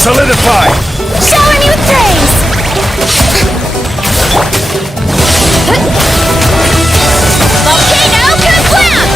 Solidify! Shower me with praise! Volcano Kablam!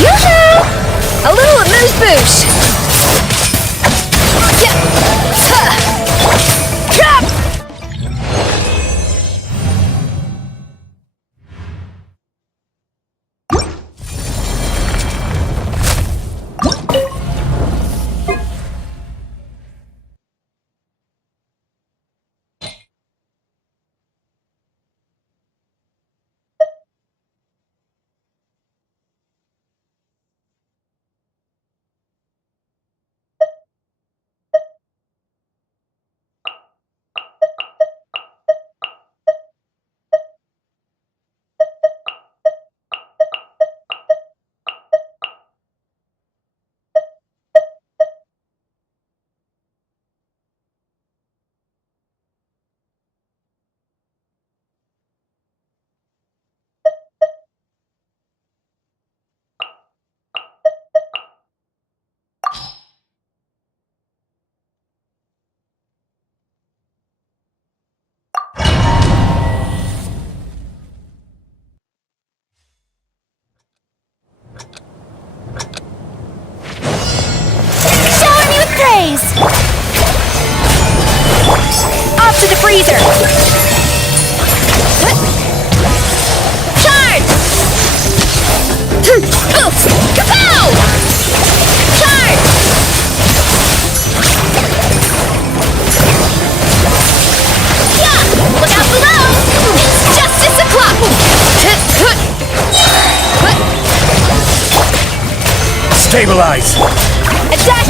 Yeah! A little amuse-bouche! Praise! Off to the freezer! Charge! Kapow! Charge! Yeah! Look out below! It's justice o'clock! Stabilize! Attack!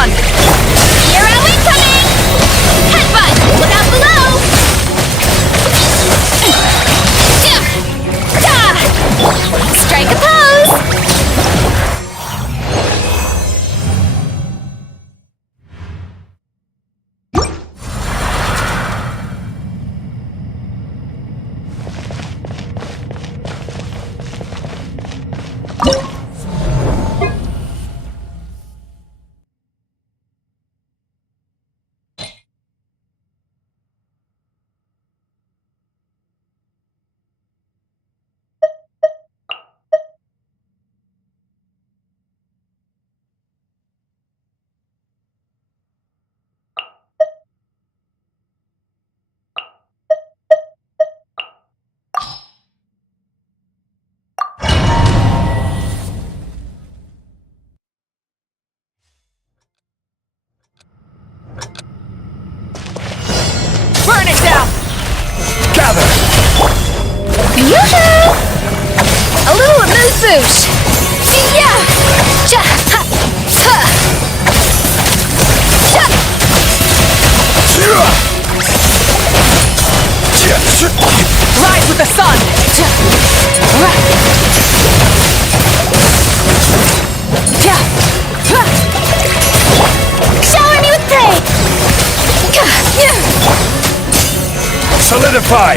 sun! Hero incoming! Headbutt! Look out below! Strike a pose! Burn it down! Gather! Yoo-hoo! A little moose boosh! Yeah! Ja! Ha! Ha! Ja! Rise with the sun! Ja! Ra! Ja! Ha! Shower me with praise! Ka! Yeah! Solidify!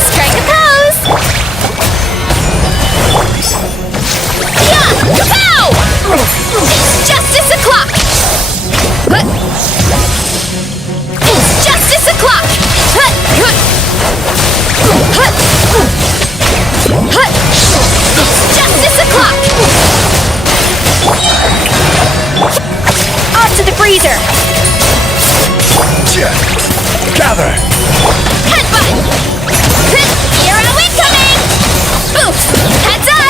Strike a pose! Yeah! Pow! It's justice o'clock! It's justice o'clock! It's justice o'clock! Off to the freezer! Gather! Headbutt! Hero incoming! Oops! Heads up!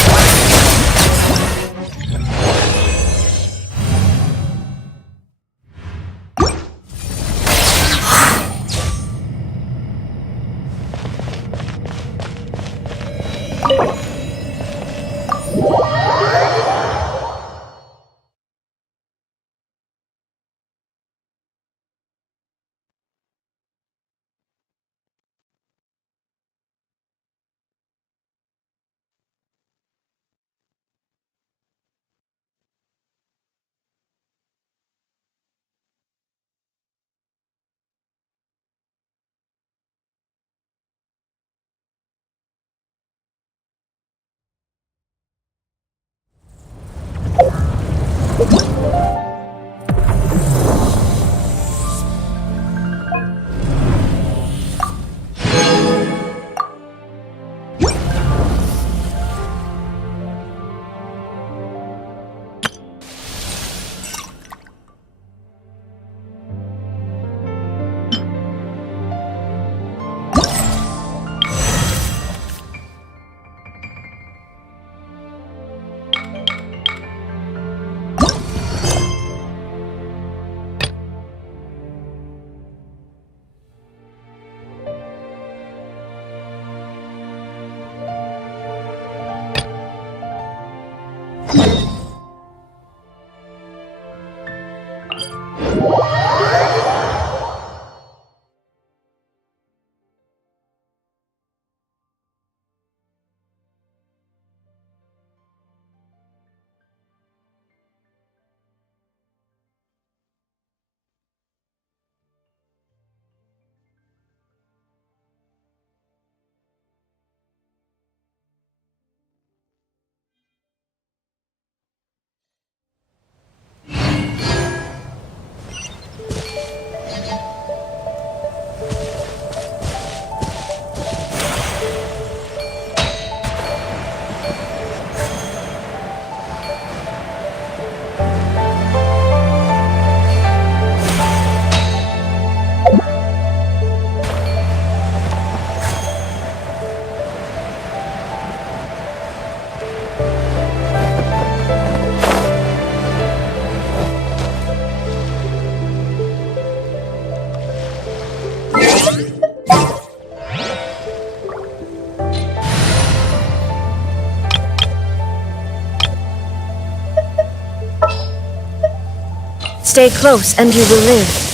Stay close and you will live.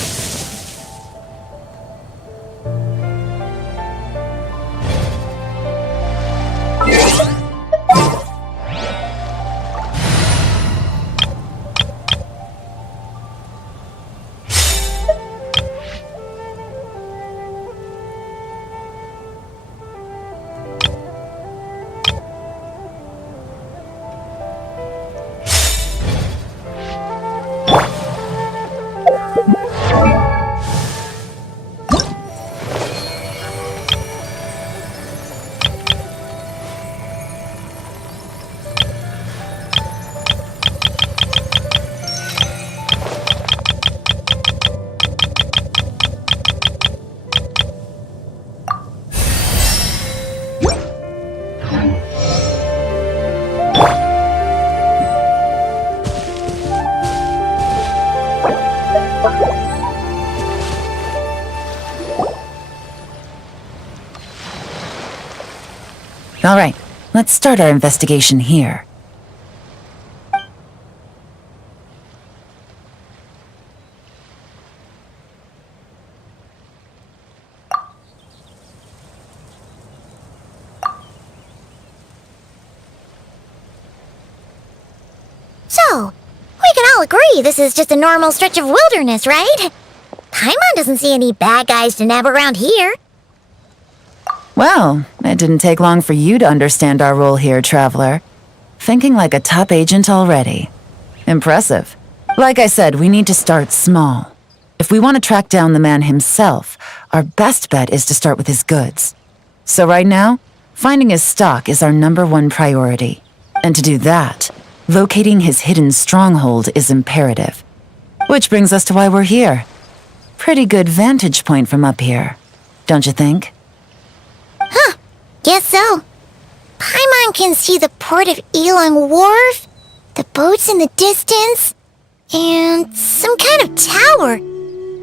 All right, let's start our investigation here. So, we can all agree this is just a normal stretch of wilderness, right? Paimon doesn't see any bad guys to nab around here. Well, it didn't take long for you to understand our role here, Traveler. Thinking like a top agent already. Impressive. Like I said, we need to start small. If we want to track down the man himself, our best bet is to start with his goods. So right now, finding his stock is our #1 priority. And to do that, locating his hidden stronghold is imperative. Which brings us to why we're here. Pretty good vantage point from up here, don't you think? Guess so. Paimon can see the port of Yelan Wharf, the boats in the distance, and some kind of tower.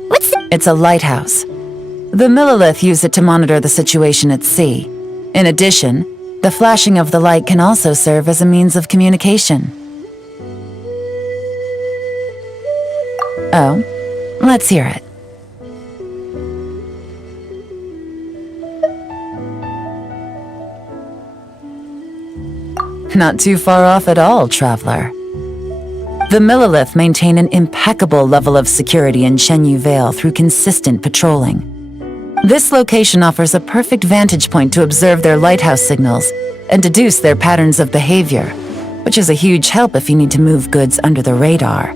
What's the— It's a lighthouse. The Millilith use it to monitor the situation at sea. In addition, the flashing of the light can also serve as a means of communication. Oh, let's hear it. Not too far off at all, Traveler. The Millilith maintain an impeccable level of security in Shenyu Vale through consistent patrolling. This location offers a perfect vantage point to observe their lighthouse signals and deduce their patterns of behavior, which is a huge help if you need to move goods under the radar.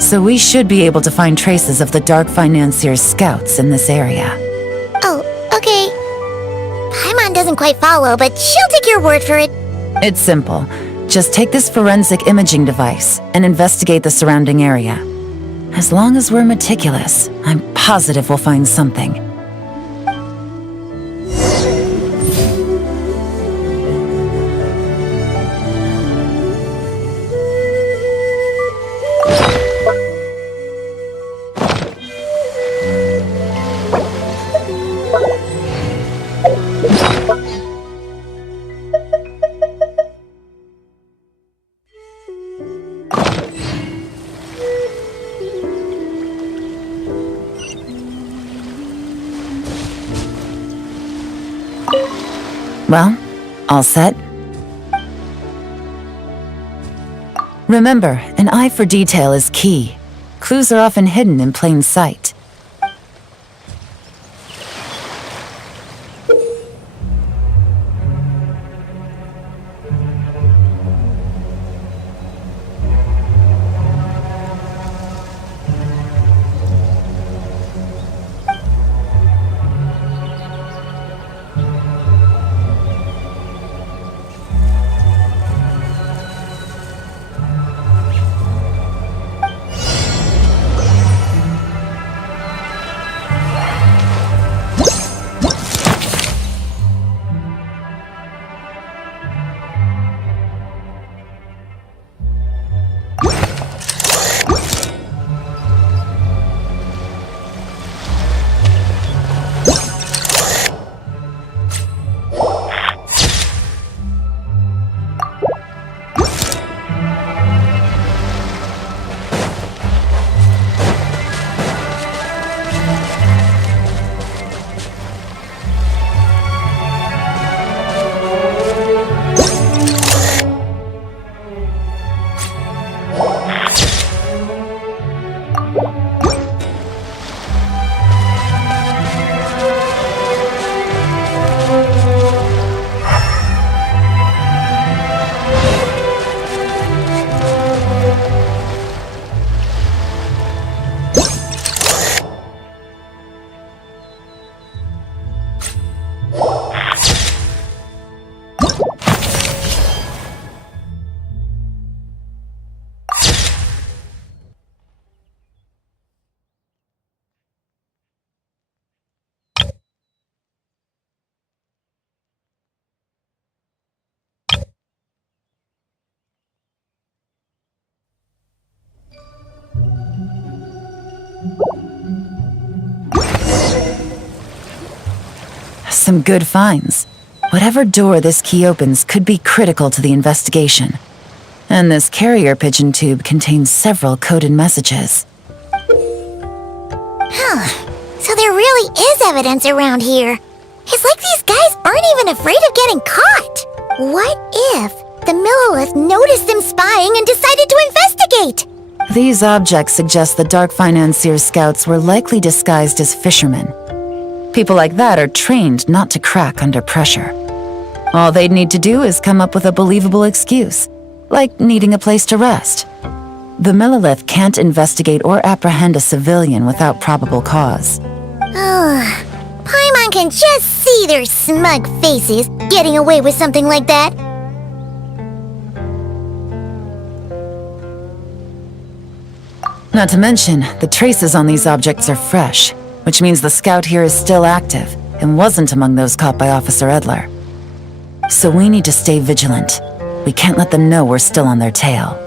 So we should be able to find traces of the Dark Financier's scouts in this area. Oh, okay. Paimon doesn't quite follow, but she'll take your word for it. It's simple. Just take this forensic imaging device and investigate the surrounding area. As long as we're meticulous, I'm positive we'll find something. Well, all set? Remember, an eye for detail is key. Clues are often hidden in plain sight. some good finds. Whatever door this key opens could be critical to the investigation. And this carrier pigeon tube contains several coded messages. So there really is evidence around here. It's like these guys aren't even afraid of getting caught. What if the Millilith noticed them spying and decided to investigate? These objects suggest the Dark Financier scouts were likely disguised as fishermen. People like that are trained not to crack under pressure. All they'd need to do is come up with a believable excuse, like needing a place to rest. The Millilith can't investigate or apprehend a civilian without probable cause. Paimon can just see their smug faces getting away with something like that. Not to mention, the traces on these objects are fresh, which means the scout here is still active and wasn't among those caught by Officer Edler. So we need to stay vigilant. We can't let them know we're still on their tail.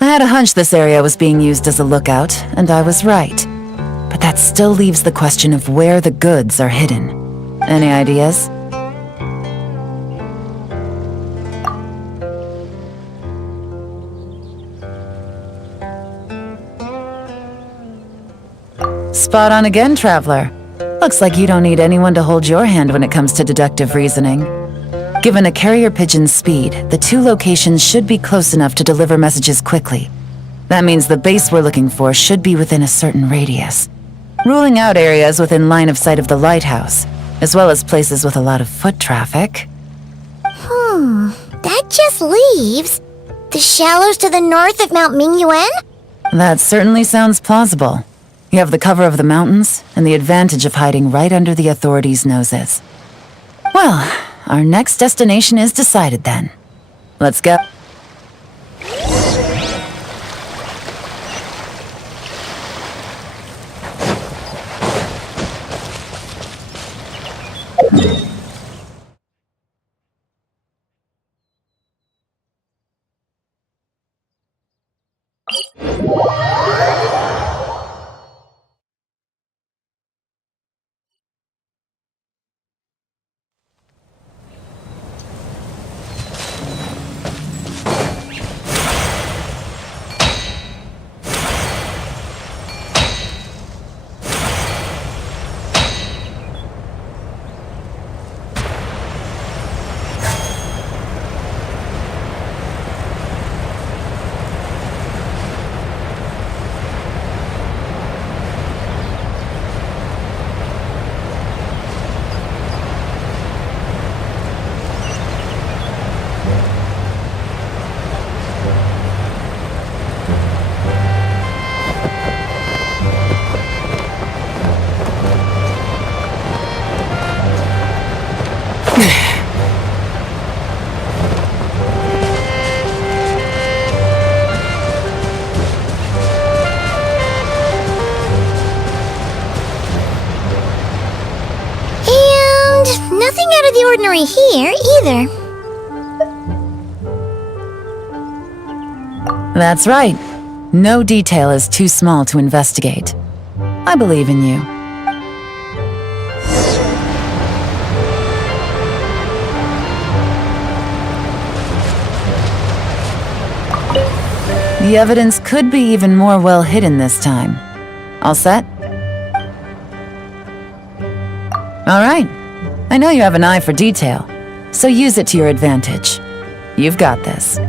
I had a hunch this area was being used as a lookout, and I was right. But that still leaves the question of where the goods are hidden. Any ideas? Spot on again, Traveler. Looks like you don't need anyone to hold your hand when it comes to deductive reasoning. Given a carrier pigeon's speed, the two locations should be close enough to deliver messages quickly. That means the base we're looking for should be within a certain radius, ruling out areas within line of sight of the lighthouse, as well as places with a lot of foot traffic. That just leaves the shallows to the north of Mount Mingyuan? That certainly sounds plausible. You have the cover of the mountains, and the advantage of hiding right under the authorities' noses. Well, our next destination is decided then. Let's go. Nothing out of the ordinary here, either. That's right. No detail is too small to investigate. I believe in you. The evidence could be even more well hidden this time. All set? All right. I know you have an eye for detail, so use it to your advantage. You've got this.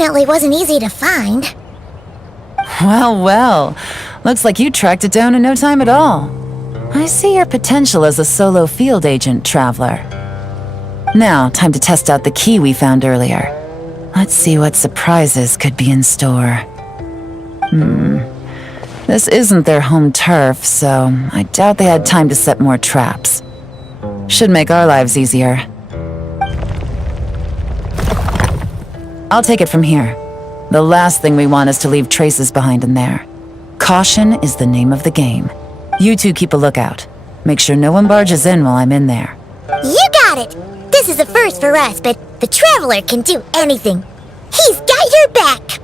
definitely wasn't easy to find. Well, well. Looks like you tracked it down in no time at all. I see your potential as a solo field agent, Traveler. Now, time to test out the key we found earlier. Let's see what surprises could be in store. This isn't their home turf, so I doubt they had time to set more traps. Should make our lives easier. I'll take it from here. The last thing we want is to leave traces behind in there. Caution is the name of the game. You two keep a lookout. Make sure no one barges in while I'm in there. You got it! This is a first for us, but the Traveler can do anything. He's got your back!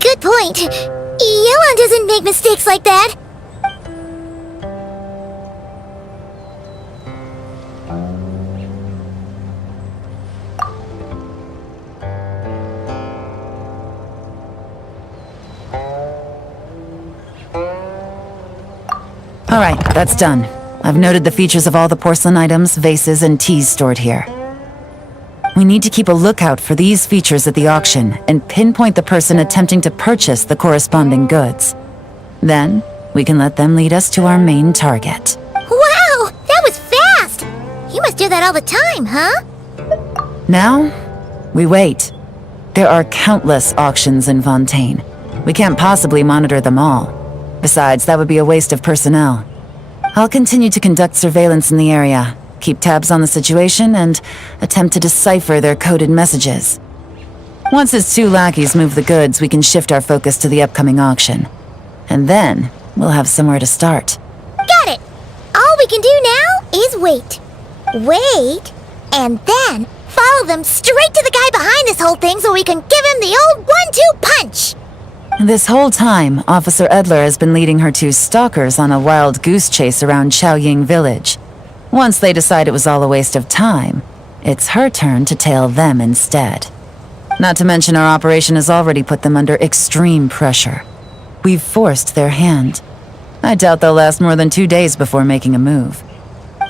Good point. Yelan doesn't make mistakes like that. All right, that's done. I've noted the features of all the porcelain items, vases, and teas stored here. We need to keep a lookout for these features at the auction and pinpoint the person attempting to purchase the corresponding goods. Then, we can let them lead us to our main target. Wow, that was fast! You must do that all the time, huh? Now, we wait. There are countless auctions in Fontaine. We can't possibly monitor them all. Besides, that would be a waste of personnel. I'll continue to conduct surveillance in the area, keep tabs on the situation, and attempt to decipher their coded messages. Once his two lackeys move the goods, we can shift our focus to the upcoming auction. And then, we'll have somewhere to start. Got it! All we can do now is wait. Wait, and then follow them straight to the guy behind this whole thing so we can give him the old 1-2 punch! This whole time, Officer Edler has been leading her two stalkers on a wild goose chase around Chaoying Village. Once they decide it was all a waste of time, it's her turn to tail them instead. Not to mention our operation has already put them under extreme pressure. We've forced their hand. I doubt they'll last more than 2 days before making a move.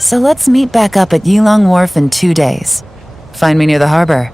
So let's meet back up at Yelan Wharf in 2 days. Find me near the harbor.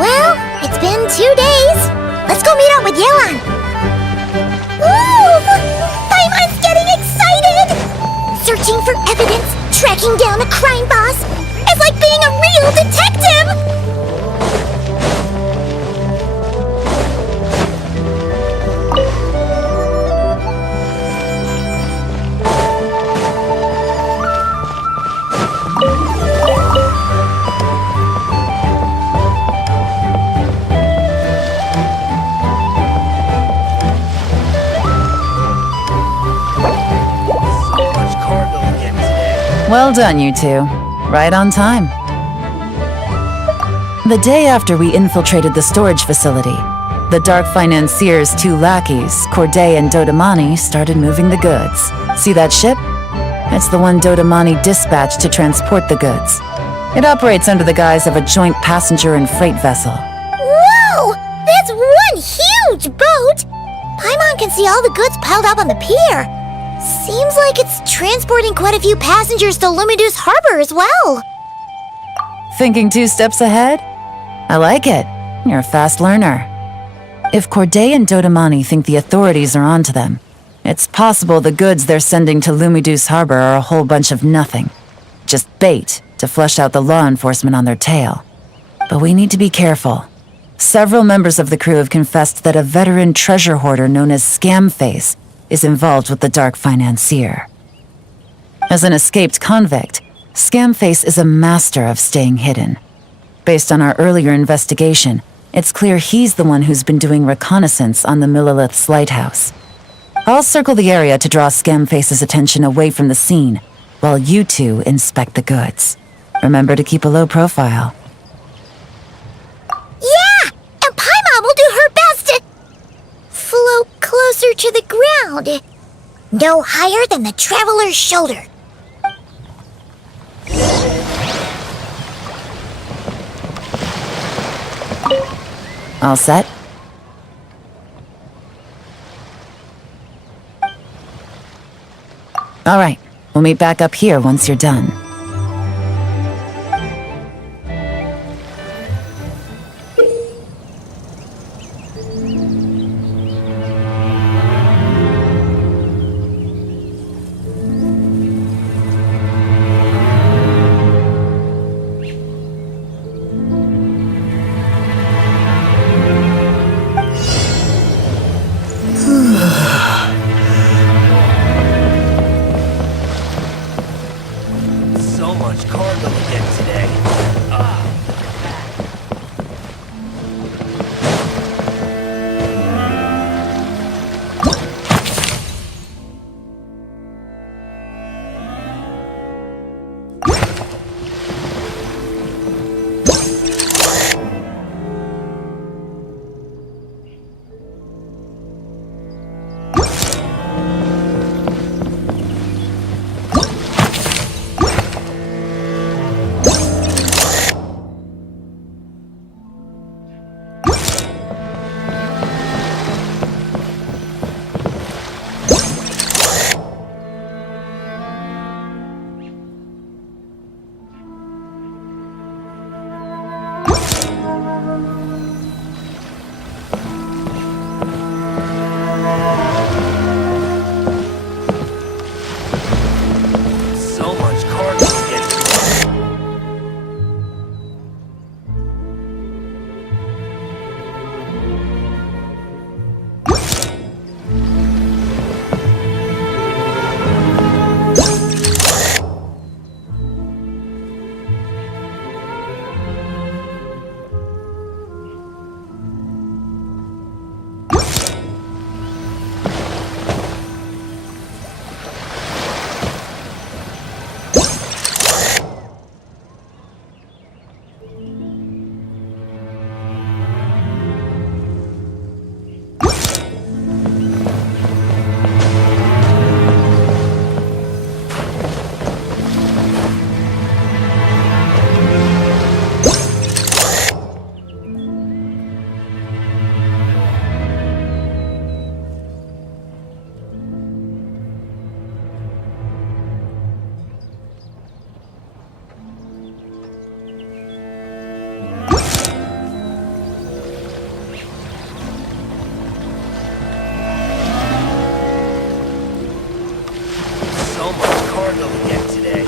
Well, it's been 2 days. Let's go meet up with Yelan. Ooh! Paimon's getting excited! Searching for evidence, tracking down a crime boss. It's like being a real detective! Well done, you two. Right on time. The day after we infiltrated the storage facility, the Dark Financier's two lackeys, Corday and Dodamani, started moving the goods. See that ship? It's the one Dodamani dispatched to transport the goods. It operates under the guise of a joint passenger and freight vessel. Whoa! That's one huge boat! Paimon can see all the goods piled up on the pier. Seems like it's transporting quite a few passengers to Lumidu's harbor as well. Thinking 2 steps ahead? I like it. You're a fast learner. If Corday and Dodamani think the authorities are onto them, it's possible the goods they're sending to Lumidu's harbor are a whole bunch of nothing. Just bait to flush out the law enforcement on their tail. But we need to be careful. Several members of the crew have confessed that a veteran treasure hoarder known as Scamface is involved with the dark financier. As an escaped convict, Scamface is a master of staying hidden. Based on our earlier investigation, it's clear he's the one who's been doing reconnaissance on the Millilith's lighthouse. I'll circle the area to draw Scamface's attention away from the scene, while you two inspect the goods. Remember to keep a low profile. Yeah! And Paimon will do her best to float closer to the ground. No higher than the traveler's shoulder. All set? All right, we'll meet back up here once you're done. So much cargo to get today. So much cargo to get today. So much cargo to get today.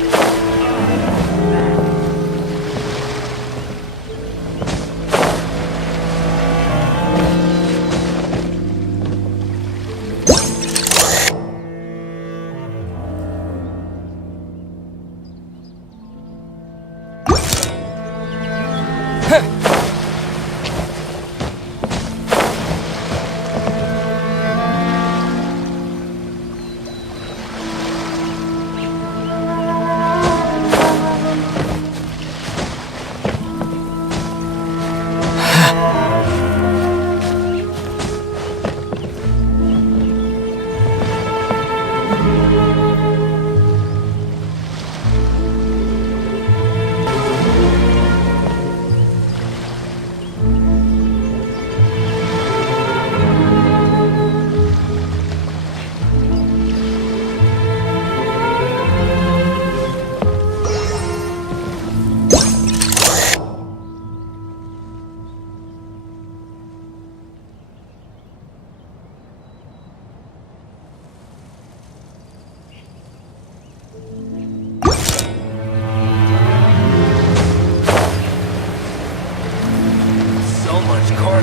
So much cargo.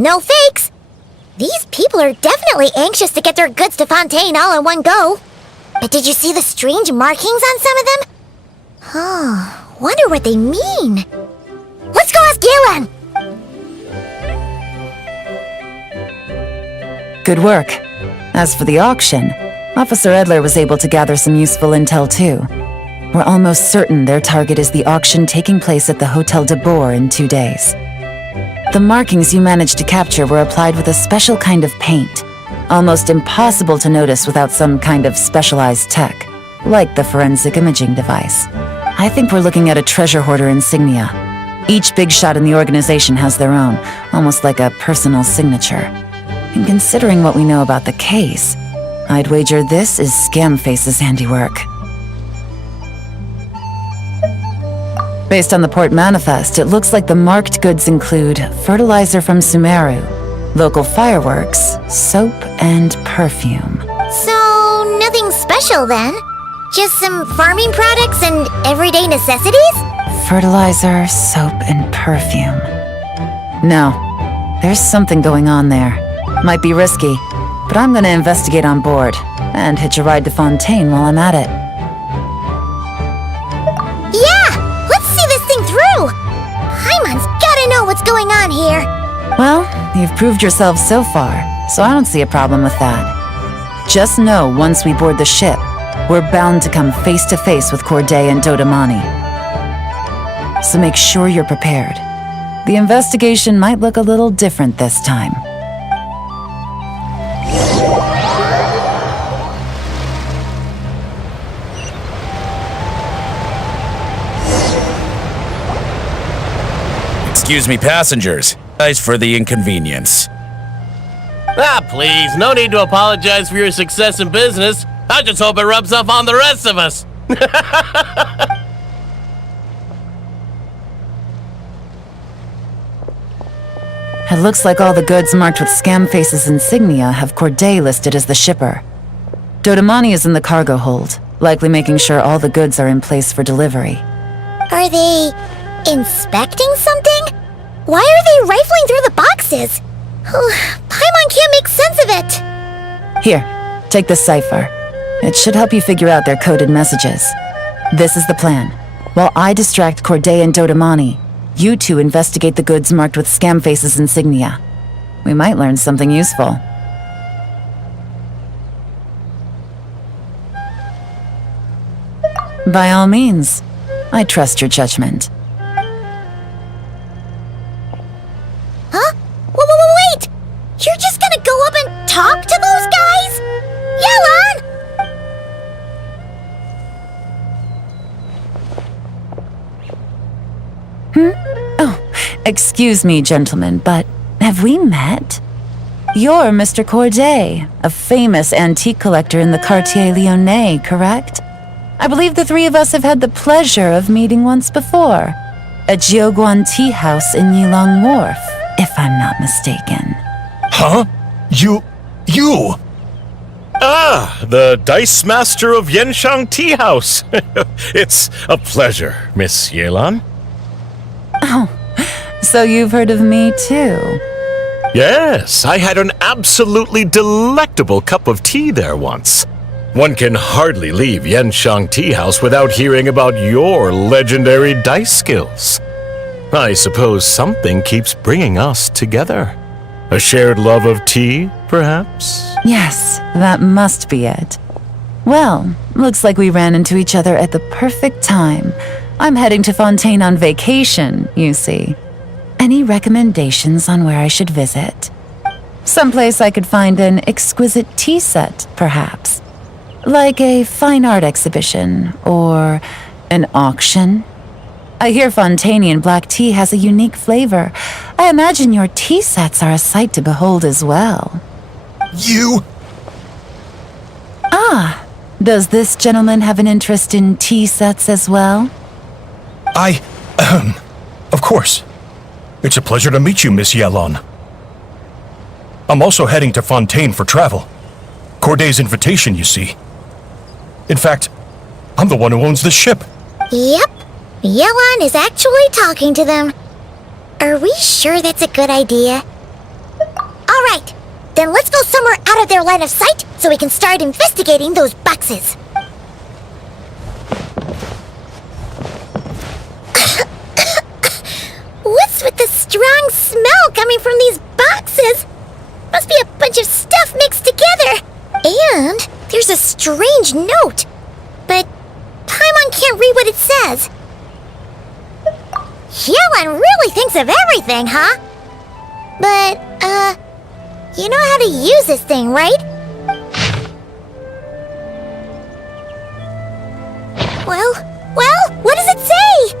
No fakes. These people are definitely anxious to get their goods to Fontaine all in one go. But did you see the strange markings on some of them? Oh, wonder what they mean. Let's go ask Yelan! Good work. As for the auction, Officer Edler was able to gather some useful intel too. We're almost certain their target is the auction taking place at the Hotel de Boer in 2 days. The markings you managed to capture were applied with a special kind of paint, almost impossible to notice without some kind of specialized tech, like the forensic imaging device. I think we're looking at a treasure hoarder insignia. Each big shot in the organization has their own, almost like a personal signature. And considering what we know about the case, I'd wager this is Scamface's handiwork. Based on the port manifest, it looks like the marked goods include fertilizer from Sumeru, local fireworks, soap, and perfume. So, nothing special then? Just some farming products and everyday necessities? Fertilizer, soap, and perfume. No, there's something going on there. Might be risky, but I'm gonna investigate on board and hitch a ride to Fontaine while I'm at it. Yeah! Let's see this thing through! Paimon's gotta know what's going on here! Well, you've proved yourself so far, so I don't see a problem with that. Just know once we board the ship, we're bound to come face to face with Corday and Dodamani. So make sure you're prepared. The investigation might look a little different this time. Excuse me, passengers. Thanks for the inconvenience. Ah, please, no need to apologize for your success in business. I just hope it rubs off on the rest of us. It looks like all the goods marked with Scamface's insignia have Corday listed as the shipper. Dodamani is in the cargo hold, likely making sure all the goods are in place for delivery. Are they inspecting something? Why are they rifling through the boxes? Paimon can't make sense of it. Here, take this cipher. It should help you figure out their coded messages. This is the plan. While I distract Corday and Dodamani, you two investigate the goods marked with Scamface's insignia. We might learn something useful. By all means, I trust your judgment. Huh? Wait! You're just gonna go up and talk to those guys? Yelan! Excuse me, gentlemen, but have we met? You're Mr. Corday, a famous antique collector in the Quartier Lyonnais, correct? I believe the three of us have had the pleasure of meeting once before. At Jiuguan Tea House in Yilong Wharf, if I'm not mistaken. Huh? You... Ah, the Dice Master of Yenshang Tea House. It's a pleasure, Miss Yelan. So you've heard of me too? Yes, I had an absolutely delectable cup of tea there once. One can hardly leave Yenshang Tea House without hearing about your legendary dice skills. I suppose something keeps bringing us together. A shared love of tea, perhaps? Yes, that must be it. Well, looks like we ran into each other at the perfect time. I'm heading to Fontaine on vacation, you see. Any recommendations on where I should visit? Someplace I could find an exquisite tea set, perhaps. Like a fine art exhibition, or an auction. I hear Fontainian black tea has a unique flavor. I imagine your tea sets are a sight to behold as well. You... Ah, does this gentleman have an interest in tea sets as well? Of course. It's a pleasure to meet you, Miss Yelan. I'm also heading to Fontaine for travel. Corday's invitation, you see. In fact, I'm the one who owns the ship. Yep. Yelan is actually talking to them. Are we sure that's a good idea? go somewhere out of their line of sight so we can start investigating those boxes. What's with the strong smell coming from these boxes? Must be a bunch of stuff mixed together. And there's a strange note. But Paimon can't read what it says. Yelan really thinks of everything, huh? But, you know how to use this thing, right? Well, what does it say?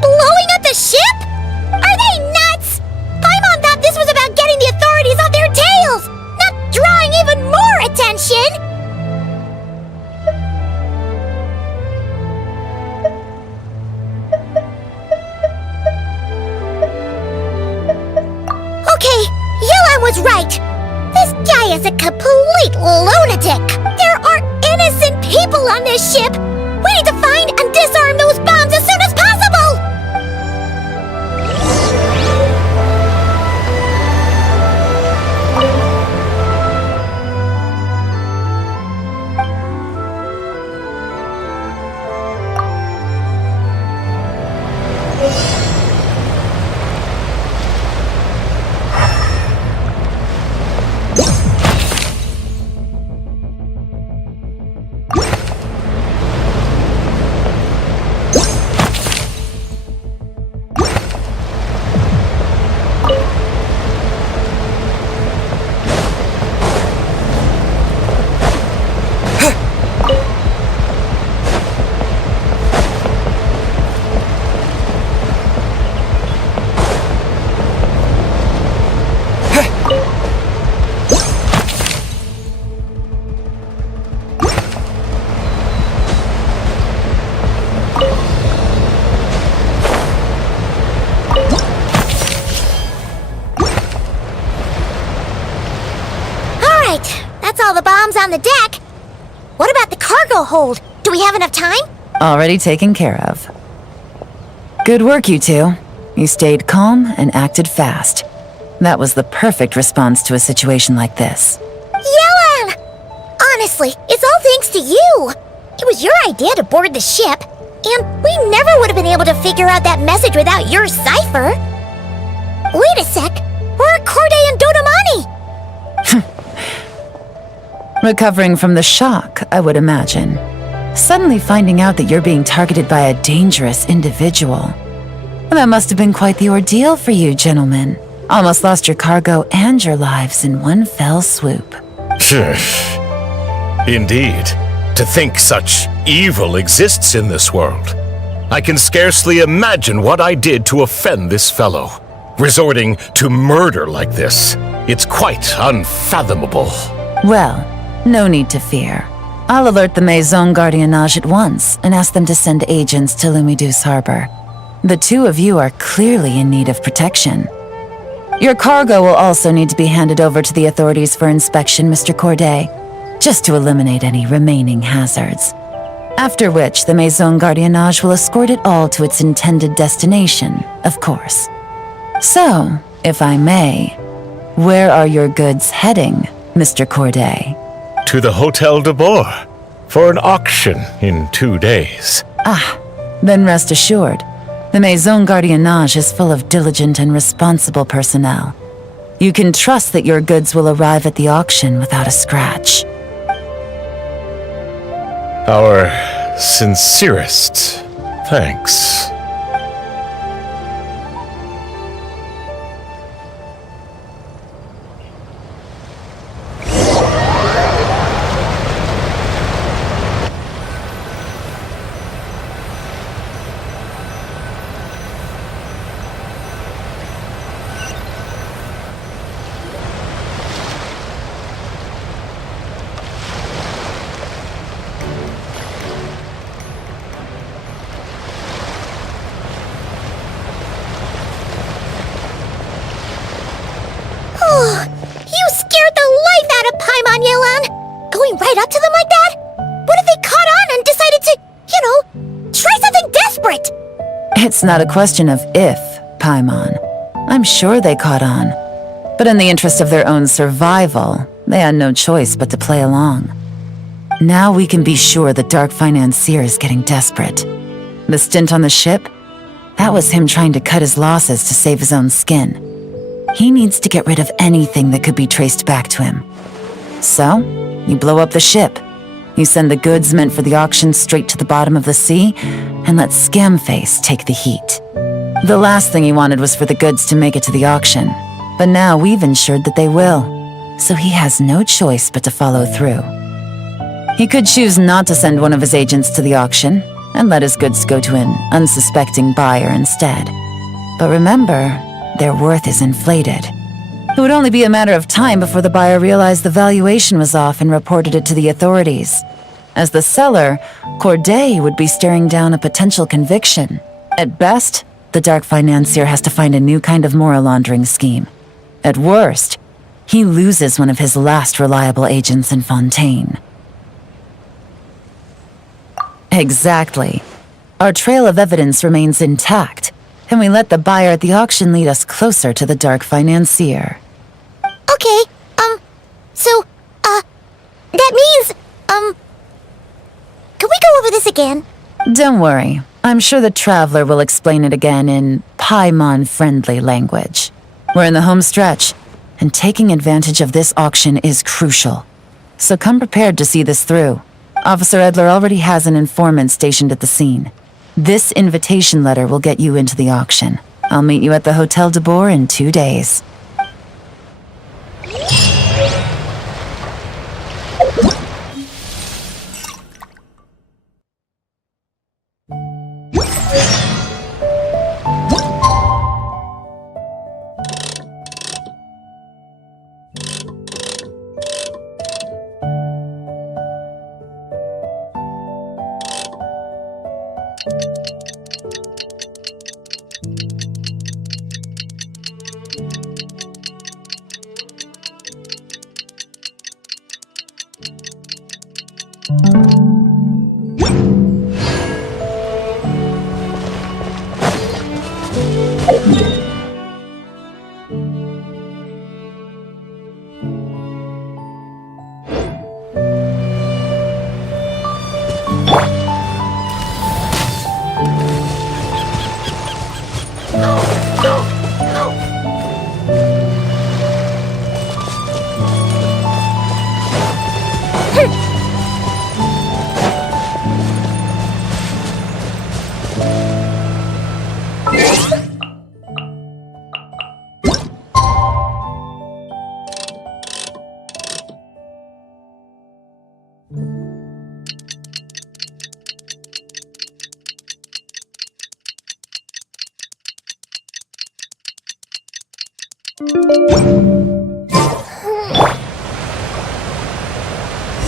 Blowing up the ship? Are they nuts? Paimon thought this was about getting the authorities off their tails, not drawing even more attention. Okay, Yelan was right. This guy is a complete lunatic. There are innocent people on this ship. We need to find and disarm those bombs as soon as possible! That's all the bombs on the deck. What about the cargo hold? Do we have enough time? Already taken care of. Good work, you two. You stayed calm and acted fast. That was the perfect response to a situation like this. Yelan! Honestly, it's all thanks to you. It was your idea to board the ship, and we never would have been able to figure out that message without your cipher. Wait a sec. Where are Corday and Dodamani? Recovering from the shock, I would imagine. Suddenly finding out that you're being targeted by a dangerous individual. That must have been quite the ordeal for you, gentlemen. Almost lost your cargo and your lives in one fell swoop. Indeed. To think such evil exists in this world. I can scarcely imagine what I did to offend this fellow. Resorting to murder like this. It's quite unfathomable. Well, no need to fear. I'll alert the Maison Gardiennage at once and ask them to send agents to Lumiduce Harbor. The two of you are clearly in need of protection. Your cargo will also need to be handed over to the authorities for inspection, Mr. Corday, just to eliminate any remaining hazards. After which, the Maison Gardiennage will escort it all to its intended destination, of course. So, if I may, where are your goods heading, Mr. Corday? To the Hotel de Boer for an auction in 2 days. Then rest assured, the Maison Gardiennage is full of diligent and responsible personnel. You can trust that your goods will arrive at the auction without a scratch. Our sincerest thanks. You scared the life out of Paimon, Yelan! Going right up to them like that? What if they caught on and decided to, try something desperate? It's not a question of if, Paimon. I'm sure they caught on. But in the interest of their own survival, they had no choice but to play along. Now we can be sure the Dark Financier is getting desperate. The stint on the ship? That was him trying to cut his losses to save his own skin. He needs to get rid of anything that could be traced back to him. So, you blow up the ship. You send the goods meant for the auction straight to the bottom of the sea, and let Scamface take the heat. The last thing he wanted was for the goods to make it to the auction, but now we've ensured that they will, so he has no choice but to follow through. He could choose not to send one of his agents to the auction, and let his goods go to an unsuspecting buyer instead. But remember, their worth is inflated. It would only be a matter of time before the buyer realized the valuation was off and reported it to the authorities. As the seller, Corday would be staring down a potential conviction. At best, the Dark Financier has to find a new kind of moral laundering scheme. At worst, he loses one of his last reliable agents in Fontaine. Exactly. Our trail of evidence remains intact, and we let the buyer at the auction lead us closer to the Dark Financier. Okay, that means, can we go over this again? Don't worry. I'm sure the Traveler will explain it again in Paimon-friendly language. We're in the home stretch, and taking advantage of this auction is crucial. So come prepared to see this through. Officer Edler already has an informant stationed at the scene. This invitation letter will get you into the auction. I'll meet you at the Hotel de Boer in 2 days.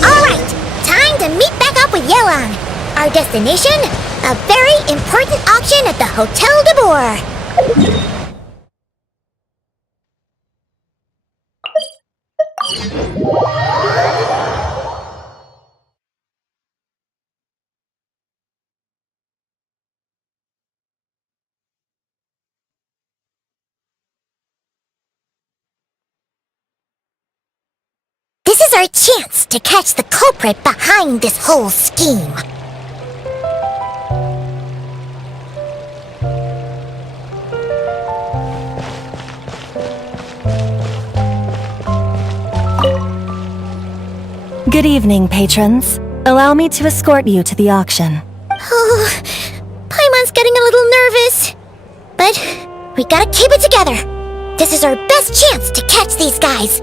Alright, time to meet back up with Yelan. Our destination? A very important auction at the Hotel de Boer. This is our chance to catch the culprit behind this whole scheme. Good evening, patrons. Allow me to escort you to the auction. Oh, Paimon's getting a little nervous. But we gotta keep it together. This is our best chance to catch these guys.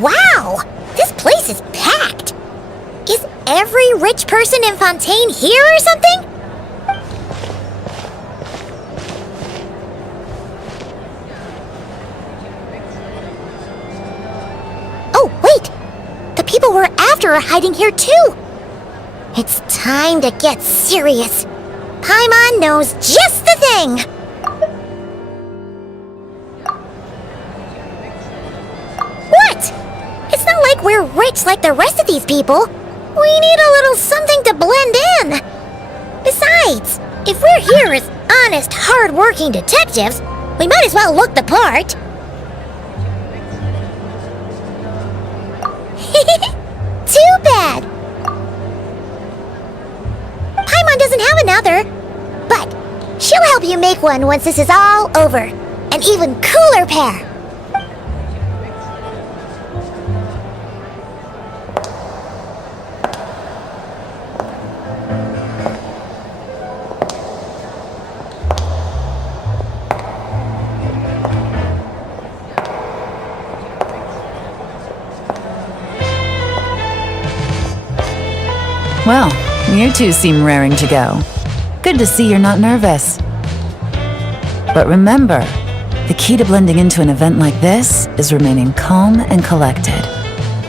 Wow! This place is packed! Is every rich person in Fontaine here or something? people we're after are hiding here too. It's time to get serious. Paimon knows just the thing. What? It's not like we're rich like the rest of these people. We need a little something to blend in. Besides, if we're here as honest, hard-working detectives, we might as well look the part. Too bad. Paimon doesn't have another, but she'll help you make one once this is all over. An even cooler pair. Well, you two seem raring to go. Good to see you're not nervous. But remember, the key to blending into an event like this is remaining calm and collected.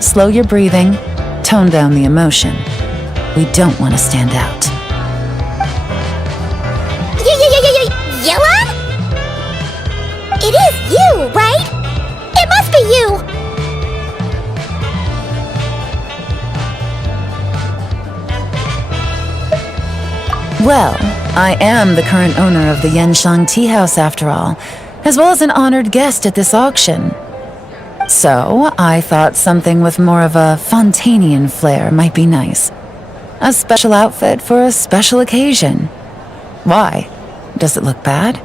Slow your breathing, tone down the emotion. We don't want to stand out. Yelan? It is you, right? It must be you! Well, I am the current owner of the Genshin Tea House after all, as well as an honored guest at this auction. So, I thought something with more of a Fontanian flair might be nice. A special outfit for a special occasion. Why? Does it look bad?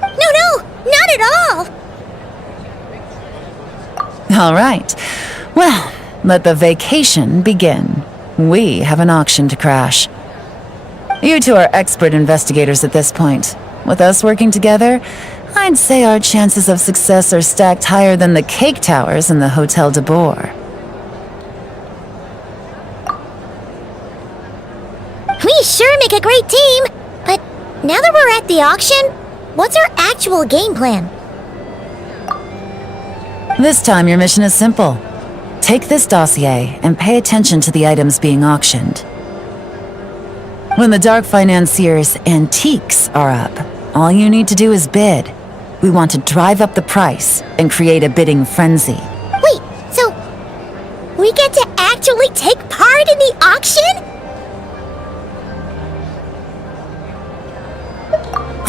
No, not at all! All right. Well, let the vacation begin. We have an auction to crash. You two are expert investigators at this point. With us working together, I'd say our chances of success are stacked higher than the cake towers in the Hotel de Boer. We sure make a great team, but now that we're at the auction, what's our actual game plan? This time your mission is simple. Take this dossier and pay attention to the items being auctioned. When the Dark Financier's antiques are up, all you need to do is bid. We want to drive up the price and create a bidding frenzy. Wait, so we get to actually take part in the auction?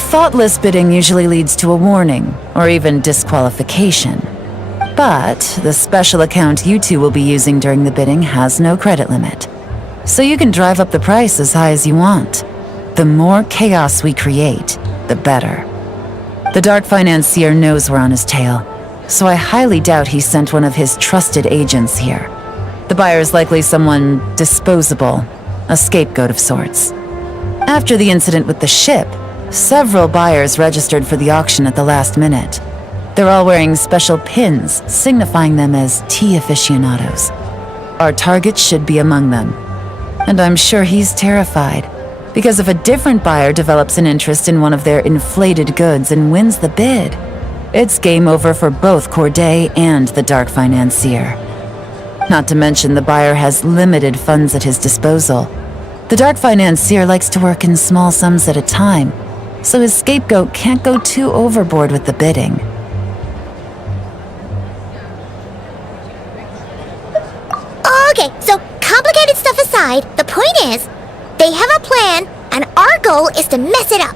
Thoughtless bidding usually leads to a warning or even disqualification. But the special account you two will be using during the bidding has no credit limit. So you can drive up the price as high as you want. The more chaos we create, the better. The Dark Financier knows we're on his tail, so I highly doubt he sent one of his trusted agents here. The buyer is likely someone disposable, a scapegoat of sorts. After the incident with the ship, several buyers registered for the auction at the last minute. They're all wearing special pins, signifying them as tea aficionados. Our target should be among them. And I'm sure he's terrified, because if a different buyer develops an interest in one of their inflated goods and wins the bid, it's game over for both Corday and the Dark Financier. Not to mention the buyer has limited funds at his disposal. The Dark Financier likes to work in small sums at a time, so his scapegoat can't go too overboard with the bidding. Okay, so complicated stuff aside, the point is, they have a plan, and our goal is to mess it up.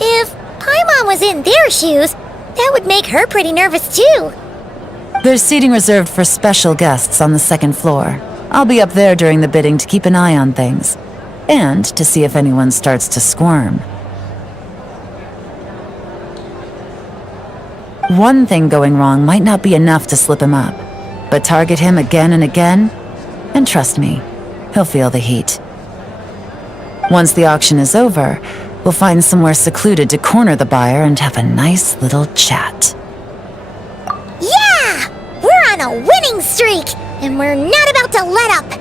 If Paimon was in their shoes, that would make her pretty nervous too. There's seating reserved for special guests on the second floor. I'll be up there during the bidding to keep an eye on things, and to see if anyone starts to squirm. One thing going wrong might not be enough to slip him up, but target him again and again, and trust me, he'll feel the heat. Once the auction is over, we'll find somewhere secluded to corner the buyer and have a nice little chat. Yeah! We're on a winning streak, and we're not about to let up!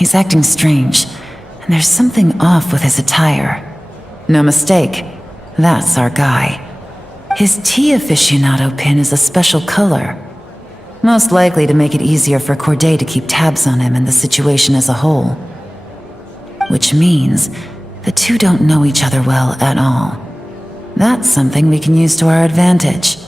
He's acting strange, and there's something off with his attire. No mistake, that's our guy. His tea aficionado pin is a special color, most likely to make it easier for Corday to keep tabs on him and the situation as a whole. Which means the two don't know each other well at all. That's something we can use to our advantage.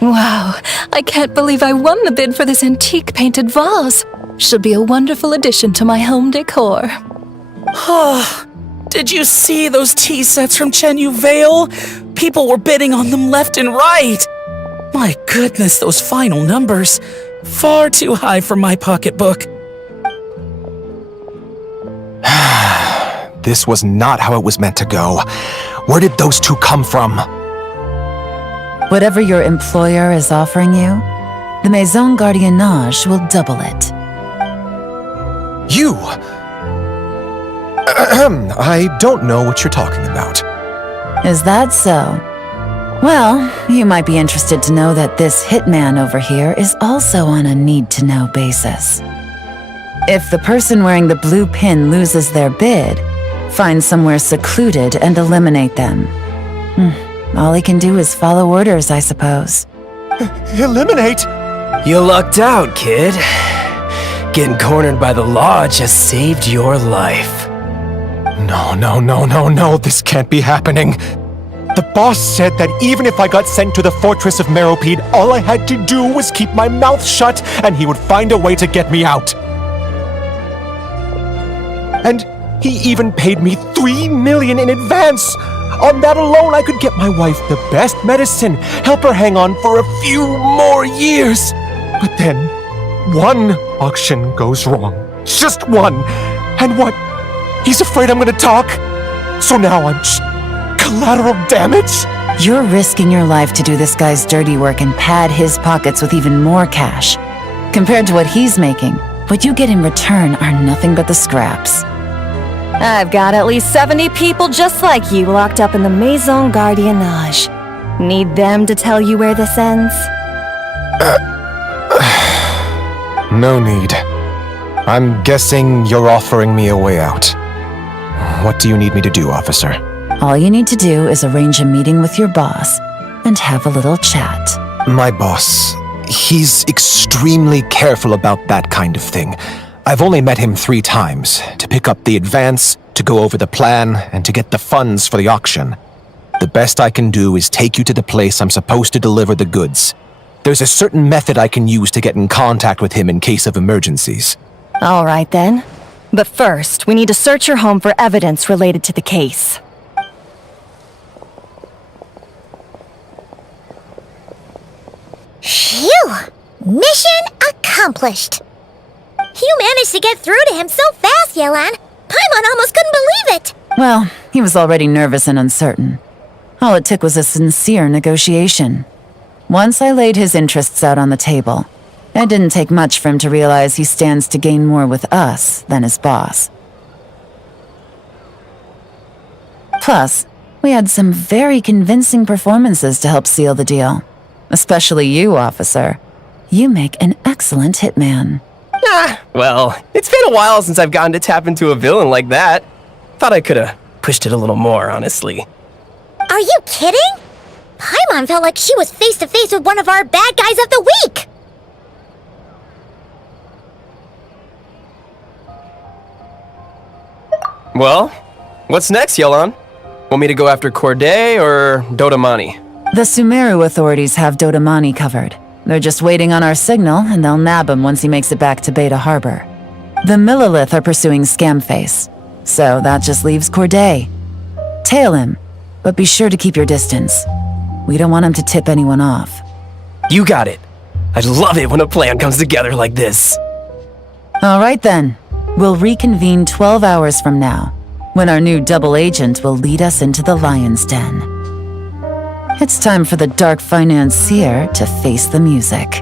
Wow, I can't believe I won the bid for this antique painted vase. Should be a wonderful addition to my home decor. Did you see those tea sets from Chenyu Vale? People were bidding on them left and right. My goodness, those final numbers. Far too high for my pocketbook. This was not how it was meant to go. Where did those two come from? Whatever your employer is offering you, the Maison Gardiennage will double it. You! I don't know what you're talking about. Is that so? Well, you might be interested to know that this hitman over here is also on a need-to-know basis. If the person wearing the blue pin loses their bid, find somewhere secluded and eliminate them. All he can do is follow orders, I suppose. Eliminate? You lucked out, kid. Getting cornered by the law just saved your life. No, this can't be happening. The boss said that even if I got sent to the fortress of Meropide, all I had to do was keep my mouth shut and he would find a way to get me out. And he even paid me $3 million in advance. On that alone, I could get my wife the best medicine, help her hang on for a few more years. But then, one auction goes wrong. Just one. And what? He's afraid I'm gonna talk? So now I'm collateral damage? You're risking your life to do this guy's dirty work and pad his pockets with even more cash. Compared to what he's making, what you get in return are nothing but the scraps. I've got at least 70 people just like you locked up in the Maison Gardiennage. Need them to tell you where this ends? No need. I'm guessing you're offering me a way out. What do you need me to do, officer? All you need to do is arrange a meeting with your boss and have a little chat. My boss, he's extremely careful about that kind of thing. I've only met him 3 times, to pick up the advance, to go over the plan, and to get the funds for the auction. The best I can do is take you to the place I'm supposed to deliver the goods. There's a certain method I can use to get in contact with him in case of emergencies. All right then. But first, we need to search your home for evidence related to the case. Phew! Mission accomplished! You managed to get through to him so fast, Yelan. Paimon almost couldn't believe it. Well, he was already nervous and uncertain. All it took was a sincere negotiation. Once I laid his interests out on the table, it didn't take much for him to realize he stands to gain more with us than his boss. Plus, we had some very convincing performances to help seal the deal. Especially you, officer. You make an excellent hitman. Well, it's been a while since I've gotten to tap into a villain like that. Thought I could've pushed it a little more, honestly. Are you kidding? Paimon felt like she was face to face with one of our bad guys of the week. Well, what's next, Yelan? Want me to go after Corday or Dodamani? The Sumeru authorities have Dodamani covered. They're just waiting on our signal, and they'll nab him once he makes it back to Beta Harbor. The Millilith are pursuing Scamface, so that just leaves Corday. Tail him, but be sure to keep your distance. We don't want him to tip anyone off. You got it. I love it when a plan comes together like this. All right then. We'll reconvene 12 hours from now. when our new double agent will lead us into the lion's den. It's time for the dark financier to face the music.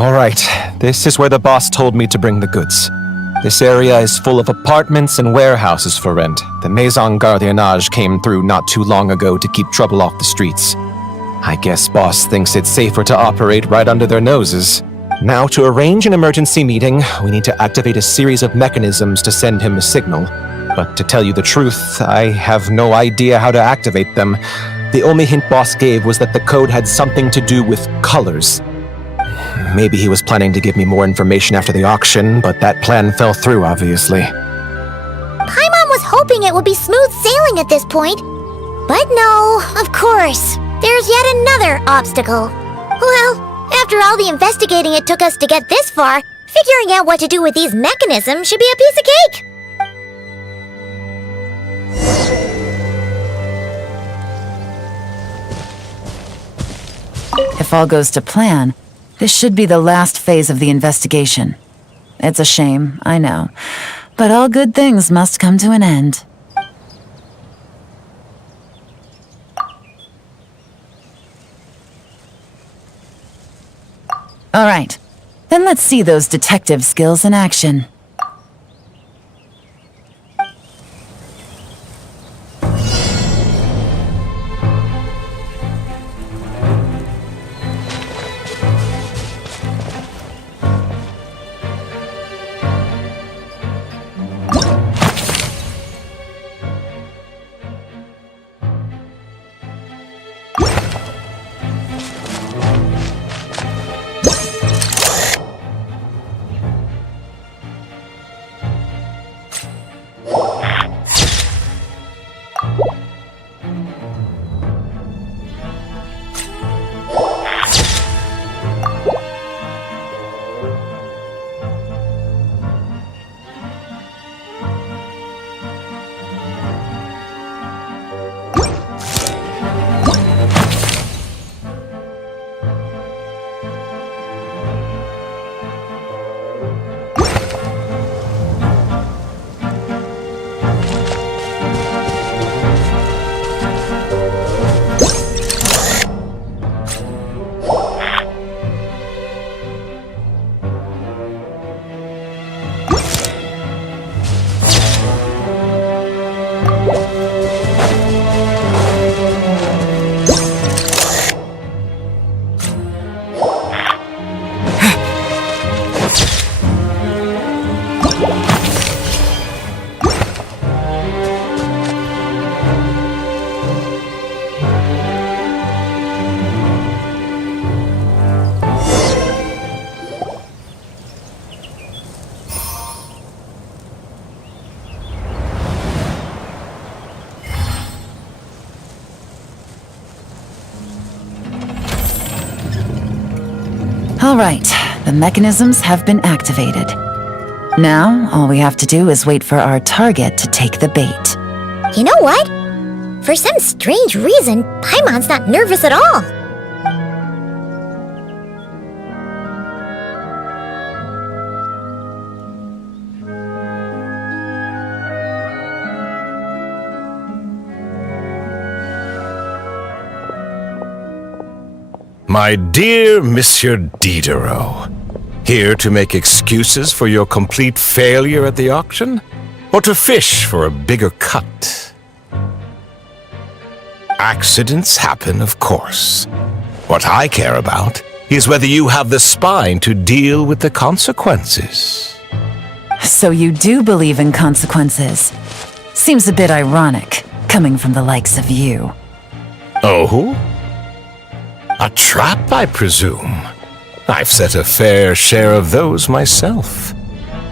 Alright, this is where the boss told me to bring the goods. This area is full of apartments and warehouses for rent. The Maison Gardiennage came through not too long ago to keep trouble off the streets. I guess boss thinks it's safer to operate right under their noses. Now, to arrange an emergency meeting, we need to activate a series of mechanisms to send him a signal. But to tell you the truth, I have no idea how to activate them. The only hint boss gave was that the code had something to do with colors. Maybe he was planning to give me more information after the auction, but that plan fell through, obviously. Paimon was hoping it would be smooth sailing at this point. But no, of course. There's yet another obstacle. Well, after all the investigating it took us to get this far, figuring out what to do with these mechanisms should be a piece of cake. If all goes to plan, this should be the last phase of the investigation. It's a shame, I know, but all good things must come to an end. All right, then let's see those detective skills in action. right, the mechanisms have been activated. Now, all we have to do is wait for our target to take the bait. You know what? For some strange reason, Paimon's not nervous at all. My dear Monsieur Diderot, here to make excuses for your complete failure at the auction? Or to fish for a bigger cut? Accidents happen, of course. What I care about is whether you have the spine to deal with the consequences. So you do believe in consequences. Seems a bit ironic, coming from the likes of you. Oh? A trap, I presume. I've set a fair share of those myself.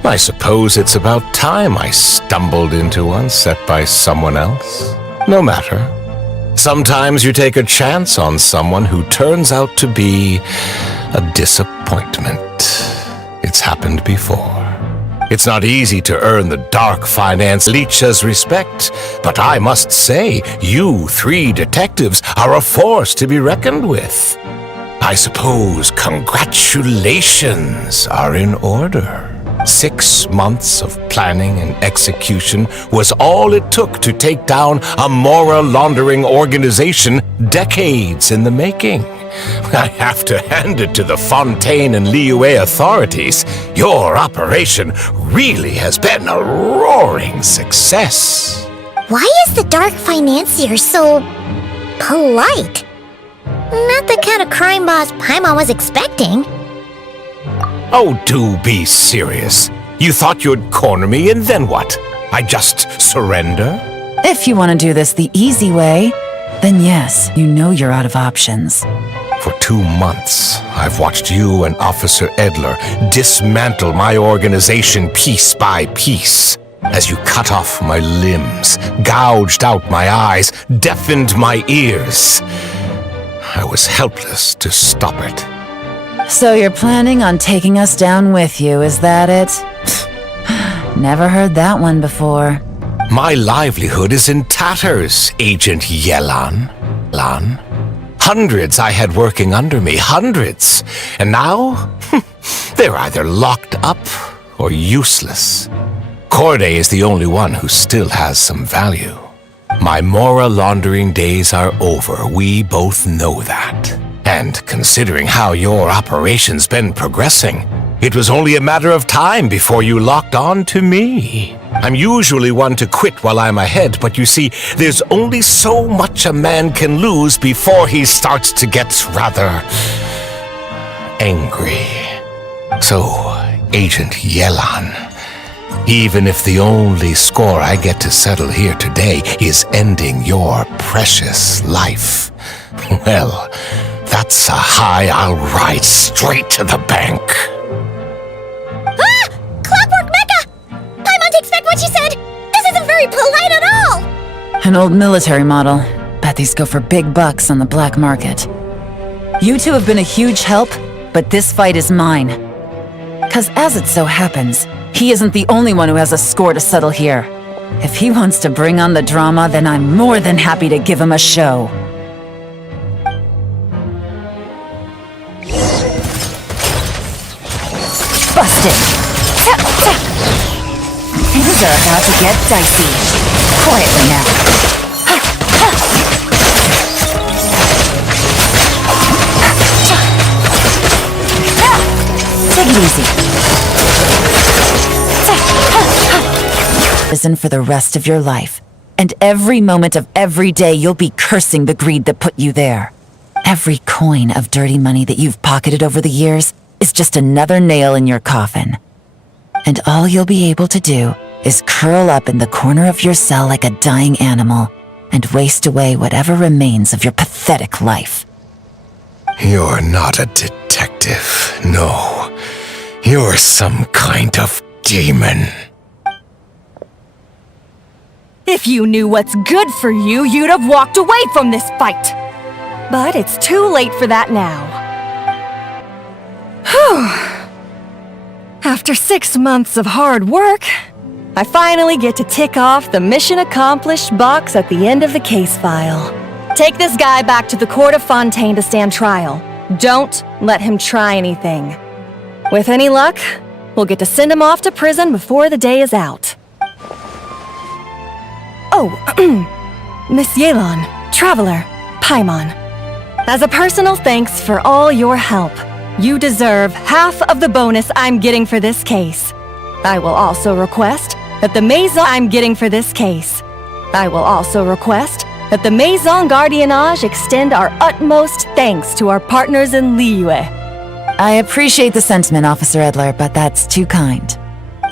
I suppose it's about time I stumbled into one set by someone else. No matter. Sometimes you take a chance on someone who turns out to be a disappointment. It's happened before. It's not easy to earn the dark finance leech's respect, but I must say, you three detectives are a force to be reckoned with. I suppose congratulations are in order. 6 months of planning and execution was all it took to take down a moral laundering organization decades in the making. I have to hand it to the Fontaine and Liyue authorities. Your operation really has been a roaring success. Why is the dark financier so polite? Not the kind of crime boss Paimon was expecting. Oh, do be serious. You thought you'd corner me and then what? I just surrender? If you want to do this the easy way, then yes, you know you're out of options. For 2 months, I've watched you and Officer Edler dismantle my organization piece by piece. As you cut off my limbs, gouged out my eyes, deafened my ears. I was helpless to stop it. So you're planning on taking us down with you, is that it? Never heard that one before. My livelihood is in tatters, Agent Yelan. Hundreds I had working under me, hundreds. And now, they're either locked up or useless. Corday is the only one who still has some value. My moral laundering days are over, we both know that. And considering how your operation's been progressing, it was only a matter of time before you locked on to me. I'm usually one to quit while I'm ahead, but you see, there's only so much a man can lose before he starts to get rather angry. So, Agent Yelan, even if the only score I get to settle here today is ending your precious life, well, that's a high I'll ride straight to the bank. Ah! Clockwork Mecha! Paimon takes back what she said! This isn't very polite at all! An old military model. Bet these go for big bucks on the black market. You two have been a huge help, but this fight is mine. 'Cause as it so happens, he isn't the only one who has a score to settle here. If he wants to bring on the drama, then I'm more than happy to give him a show. Busted! Things are about to get dicey. Quietly now. Take it easy. Listen for the rest of your life. And every moment of every day you'll be cursing the greed that put you there. Every coin of dirty money that you've pocketed over the years is just another nail in your coffin. And all you'll be able to do is curl up in the corner of your cell like a dying animal and waste away whatever remains of your pathetic life. You're not a detective, no. You're some kind of demon. If you knew what's good for you, you'd have walked away from this fight. But it's too late for that now. After 6 months of hard work, I finally get to tick off the mission accomplished box at the end of the case file. Take this guy back to the court of Fontaine to stand trial. Don't let him try anything. With any luck, we'll get to send him off to prison before the day is out. Oh, Miss Yelan, Traveler, Paimon. As a personal thanks for all your help, you deserve half of the bonus I'm getting for this case. I will also request that the Maison Gardiennage extend our utmost thanks to our partners in Liyue. I appreciate the sentiment, Officer Edler, but that's too kind.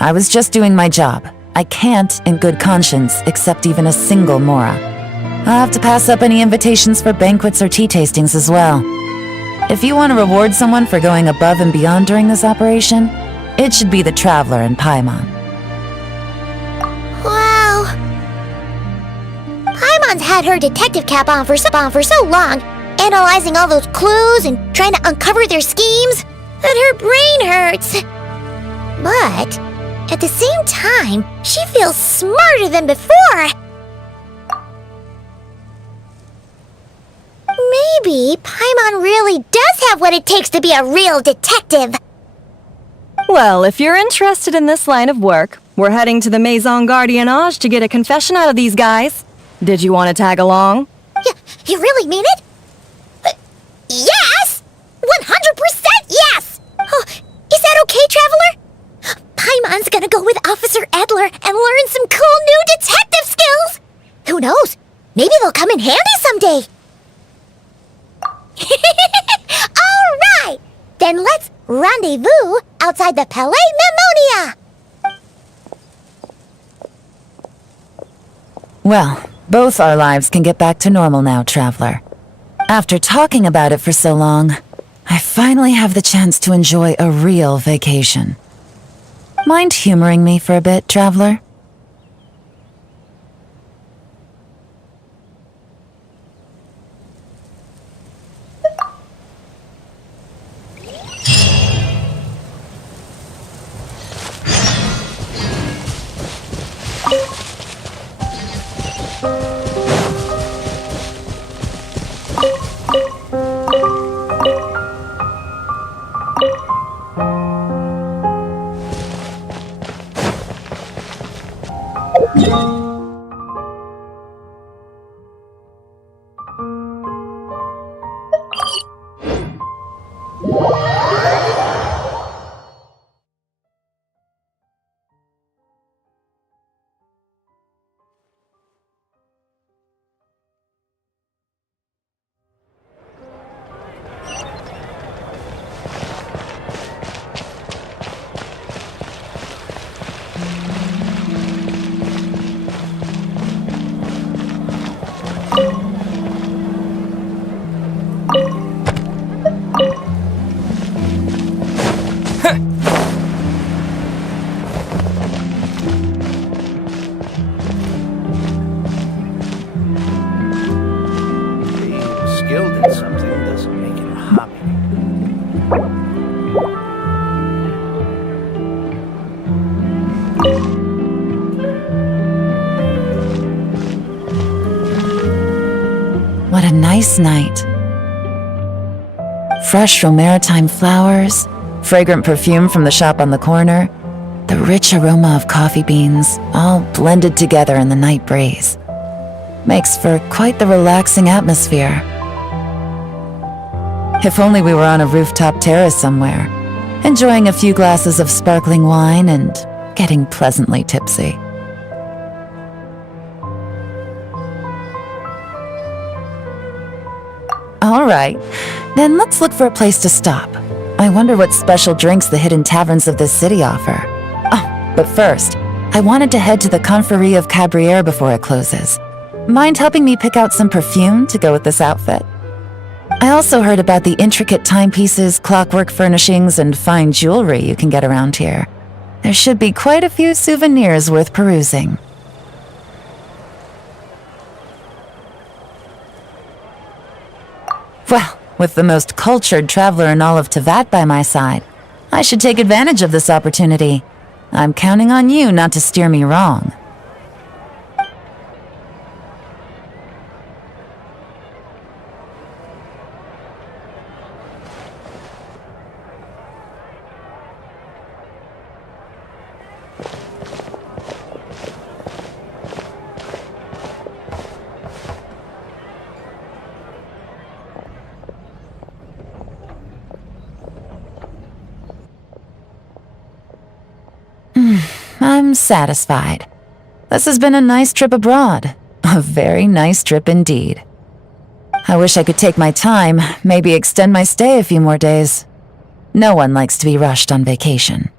I was just doing my job. I can't, in good conscience, accept even a single Mora. I'll have to pass up any invitations for banquets or tea tastings as well. If you want to reward someone for going above and beyond during this operation, it should be the Traveler and Paimon. Wow. Paimon's had her detective cap on for so long, analyzing all those clues and trying to uncover their schemes, that her brain hurts. But at the same time, she feels smarter than before. Maybe Paimon really does have what it takes to be a real detective. Well, if you're interested in this line of work, we're heading to the Maison Gardiennage to get a confession out of these guys. Did you want to tag along? You really mean it? Yes! 100% yes! Oh, is that okay, Traveler? Paimon's gonna go with Officer Edler and learn some cool new detective skills! Who knows? Maybe they'll come in handy someday! Alright! Then let's rendezvous outside the Palais Mnemonia! Well, both our lives can get back to normal now, Traveler. After talking about it for so long, I finally have the chance to enjoy a real vacation. Mind humoring me for a bit, Traveler? What a nice night. Fresh maritime flowers, fragrant perfume from the shop on the corner, the rich aroma of coffee beans, all blended together in the night breeze. Makes for quite the relaxing atmosphere. If only we were on a rooftop terrace somewhere, enjoying a few glasses of sparkling wine and getting pleasantly tipsy. All right, then let's look for a place to stop. I wonder what special drinks the hidden taverns of this city offer. Oh, but first, I wanted to head to the Confrérie of Cabrières before it closes. Mind helping me pick out some perfume to go with this outfit? I also heard about the intricate timepieces, clockwork furnishings, and fine jewelry you can get around here. There should be quite a few souvenirs worth perusing. Well, With the most cultured traveler in all of Teyvat by my side, I should take advantage of this opportunity. I'm counting on you not to steer me wrong. I'm satisfied. This has been a nice trip abroad. A very nice trip indeed. I wish I could take my time, maybe extend my stay a few more days. No one likes to be rushed on vacation.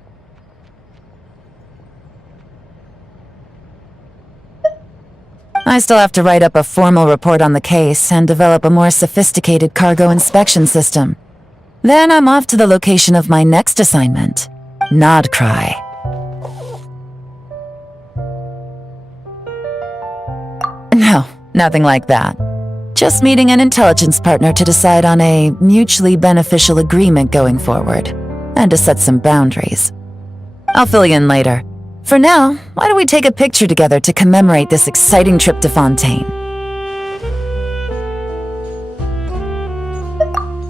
I still have to write up a formal report on the case and develop a more sophisticated cargo inspection system. Then I'm off to the location of my next assignment, Nodcry. No, nothing like that. Just meeting an intelligence partner to decide on a mutually beneficial agreement going forward, and to set some boundaries. I'll fill you in later. For now, why don't we take a picture together to commemorate this exciting trip to Fontaine?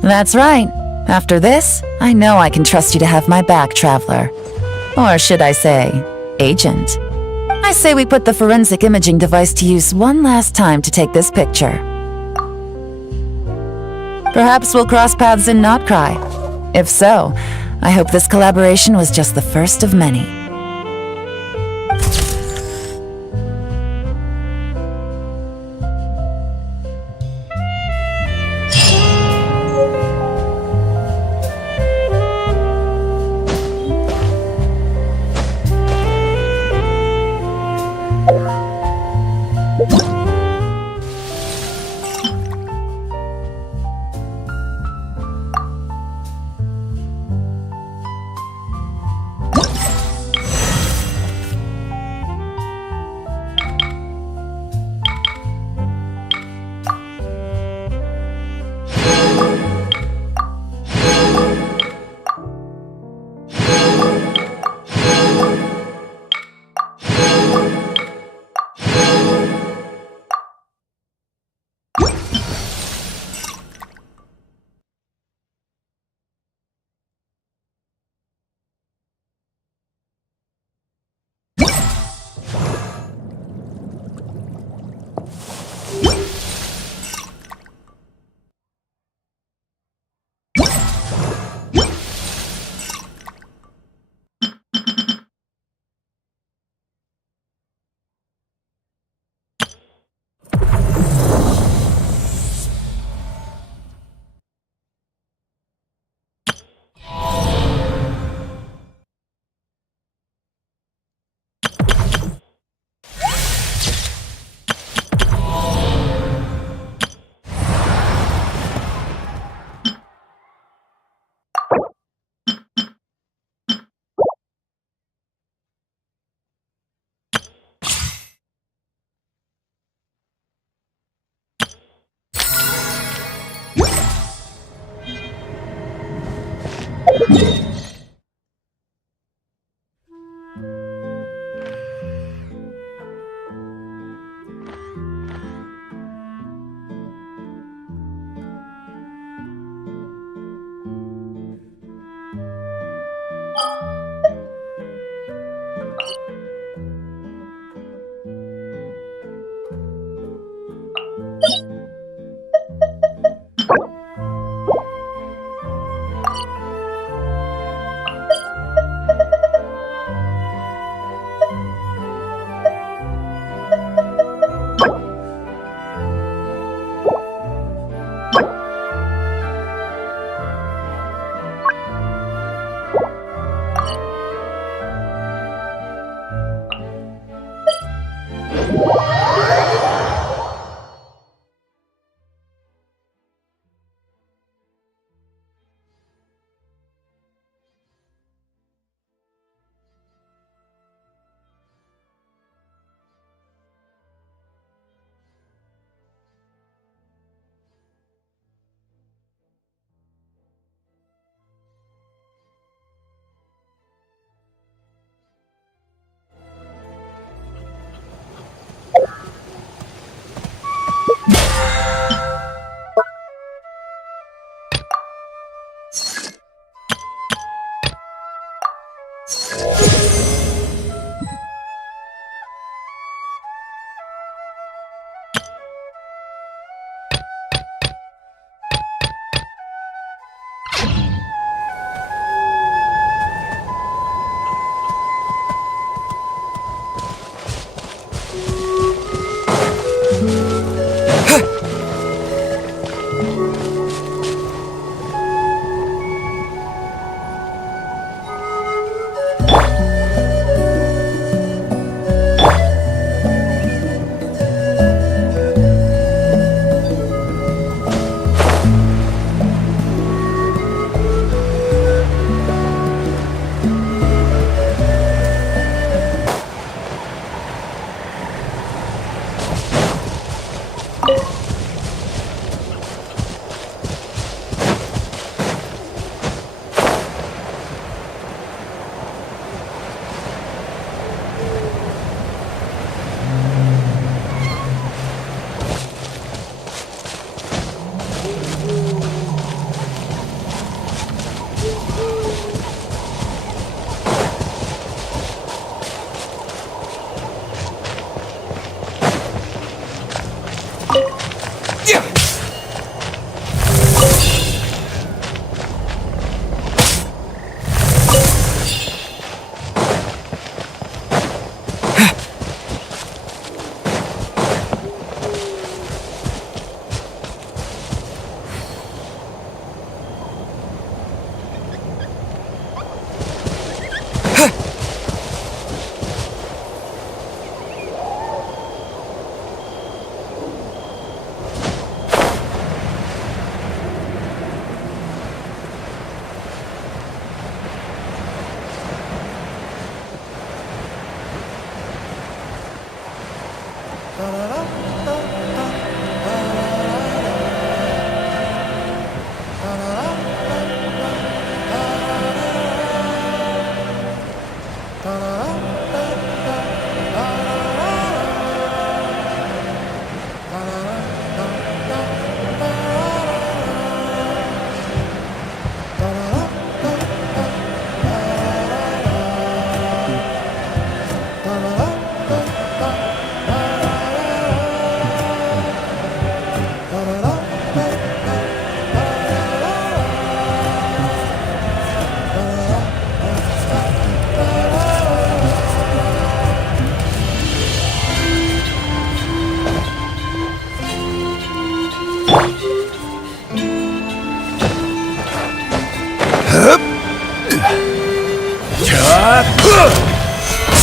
That's right. After this, I know I can trust you to have my back, Traveler. Or should I say, Agent. I say we put the forensic imaging device to use one last time to take this picture. Perhaps we'll cross paths in Nodcry. If so, I hope this collaboration was just the first of many.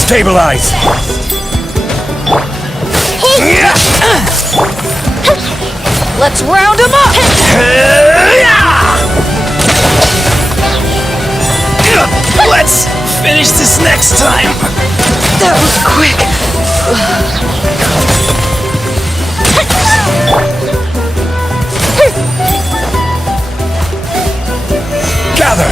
Stabilize! Let's round him up! Let's finish this next time! That was quick. Gather!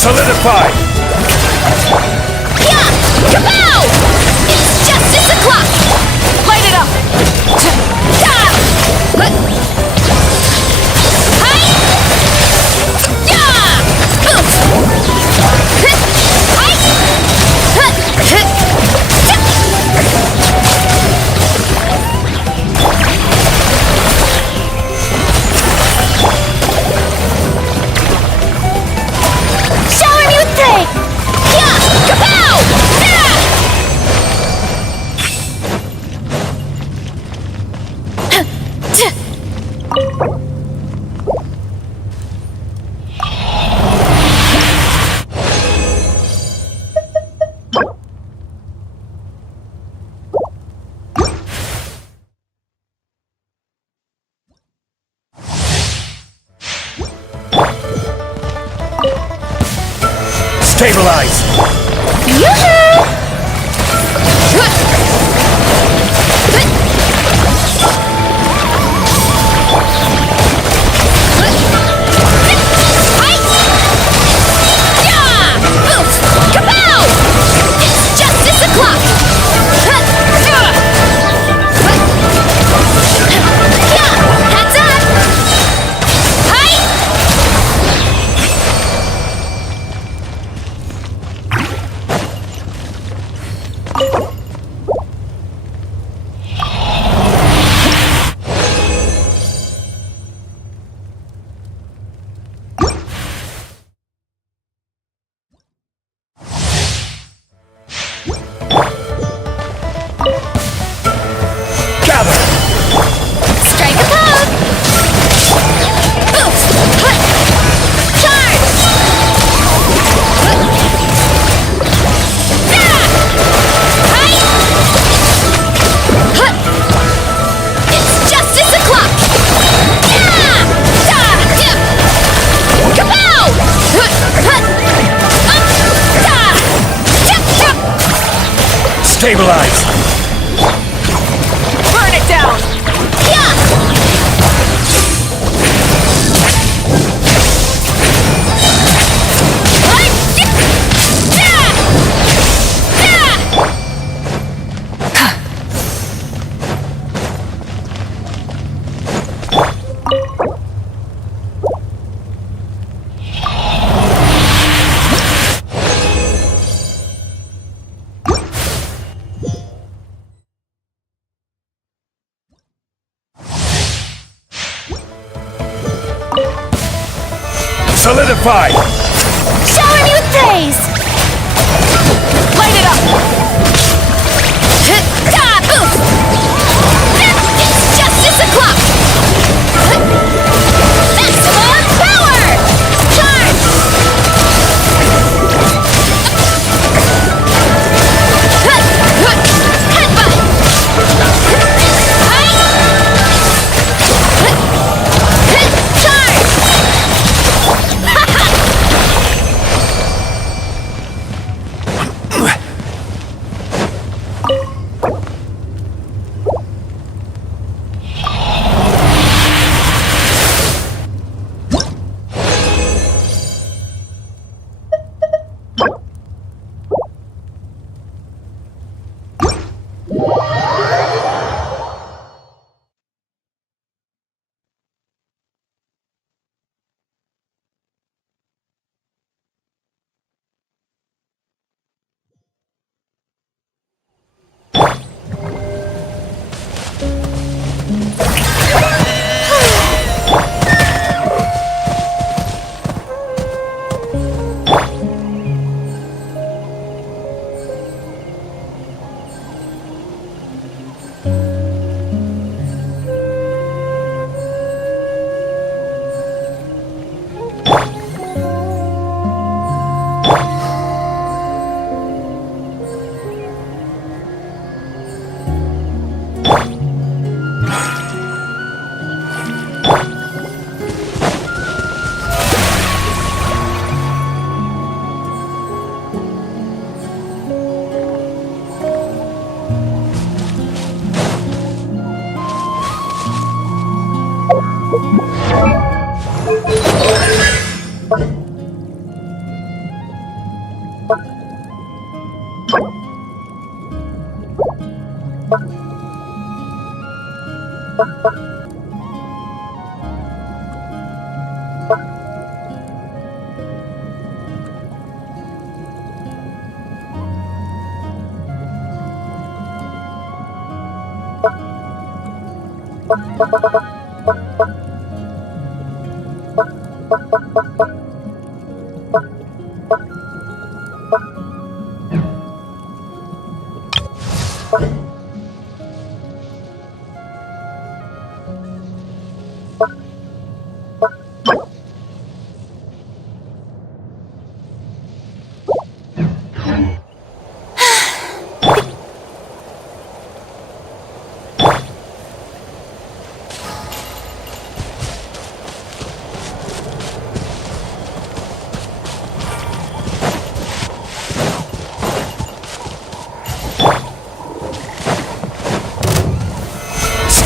Solidify! Yeah! Kapow! It's justice o'clock! Light it up! Shower me with play! Yeah! Kapow! Stabilize! Yoo-hoo! Yeah! Kapow! Stabilize! Burn it down! Solidify! Shower me with praise! Light it up! Boost! It's justice o'clock! Maximum power! Charge! Headbutt! Charge!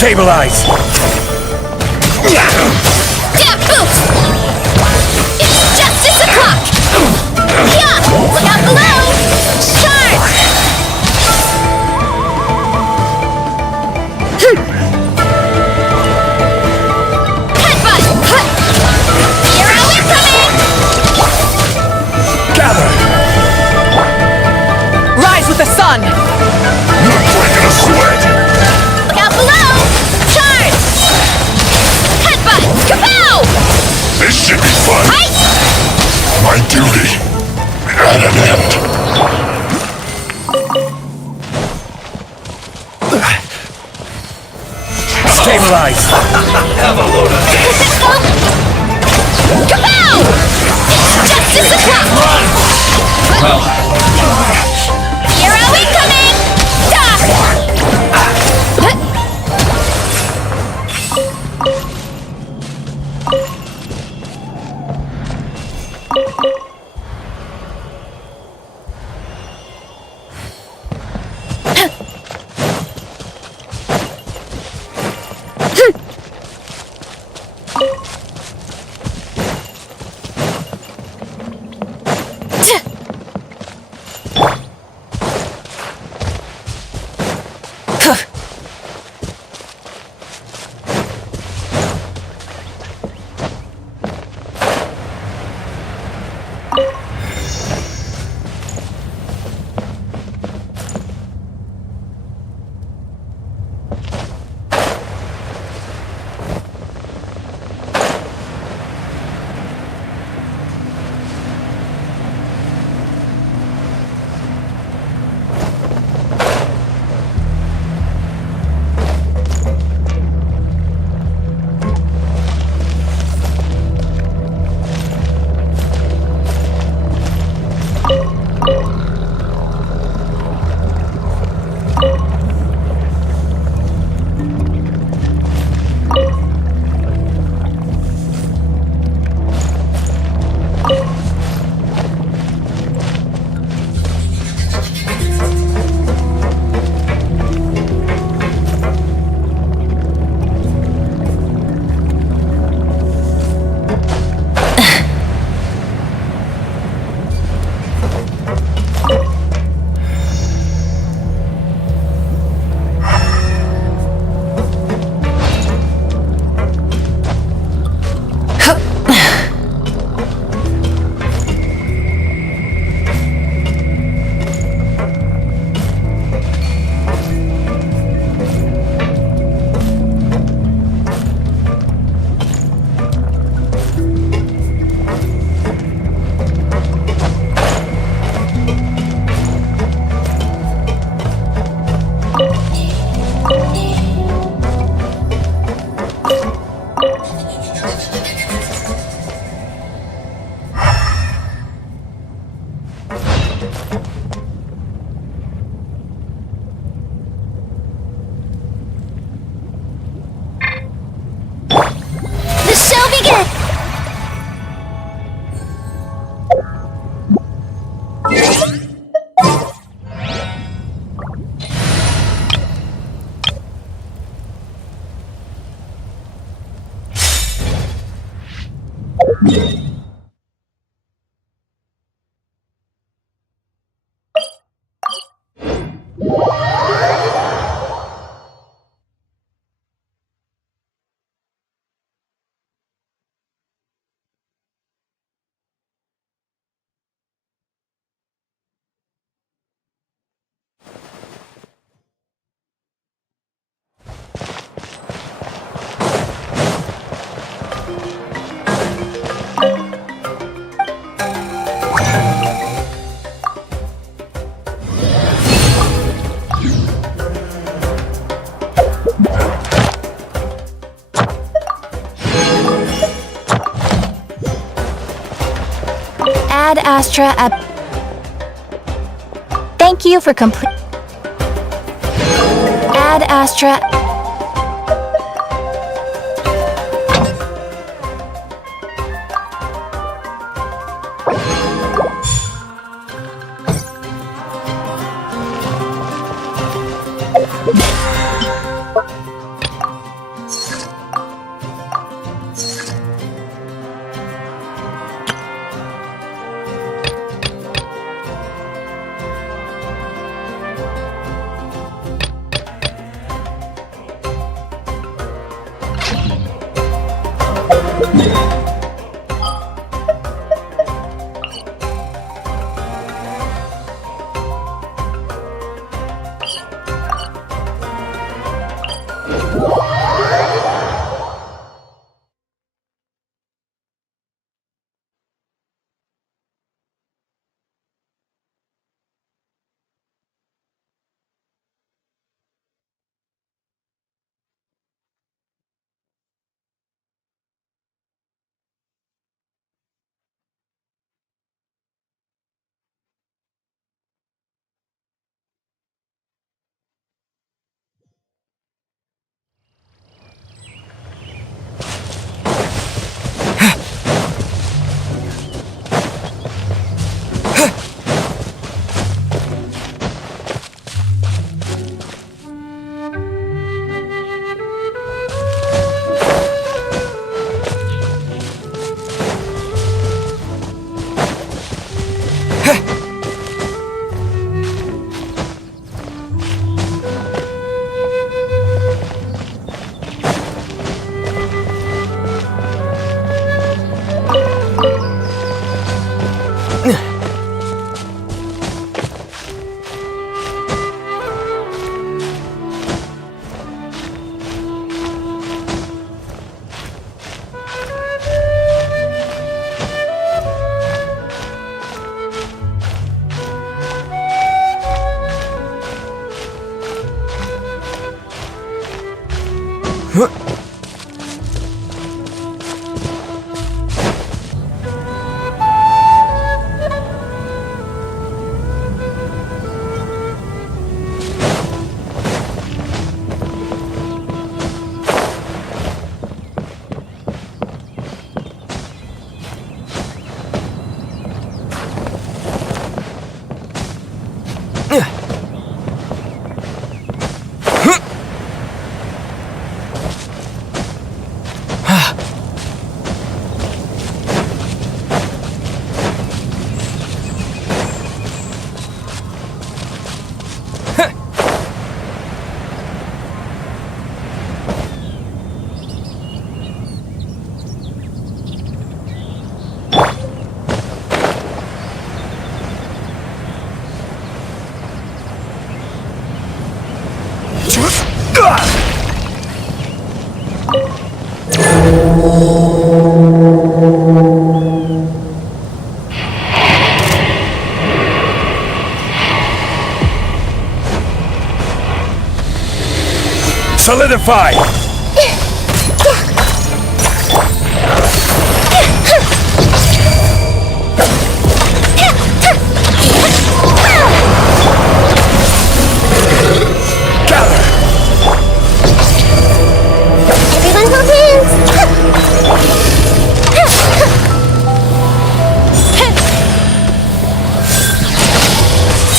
Stabilize! Damn boost! It's justice o'clock! Yeah! Look out below! Charge! Headbutt! Hero incoming! Gather! Rise with the sun! Not breaking a sweat! Look out below! Charge! Headbutt! Kapow! This should be fun! Hi! My duty at an end. Stabilize! Have a load of this! Kapow! It's justice o'clock! Hero incoming! Ad Astra at... Thank you for complete... Ad Astra... Solidify! Everyone hold hands!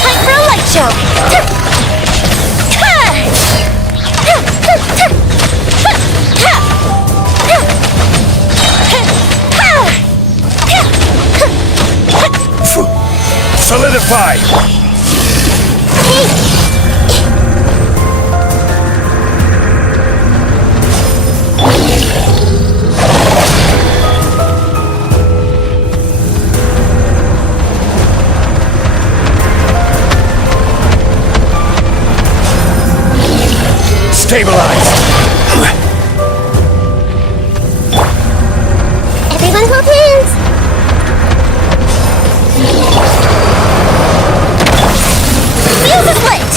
Time for a light show! Solidify! Stabilize! Everyone hold hands! Fuse is lit!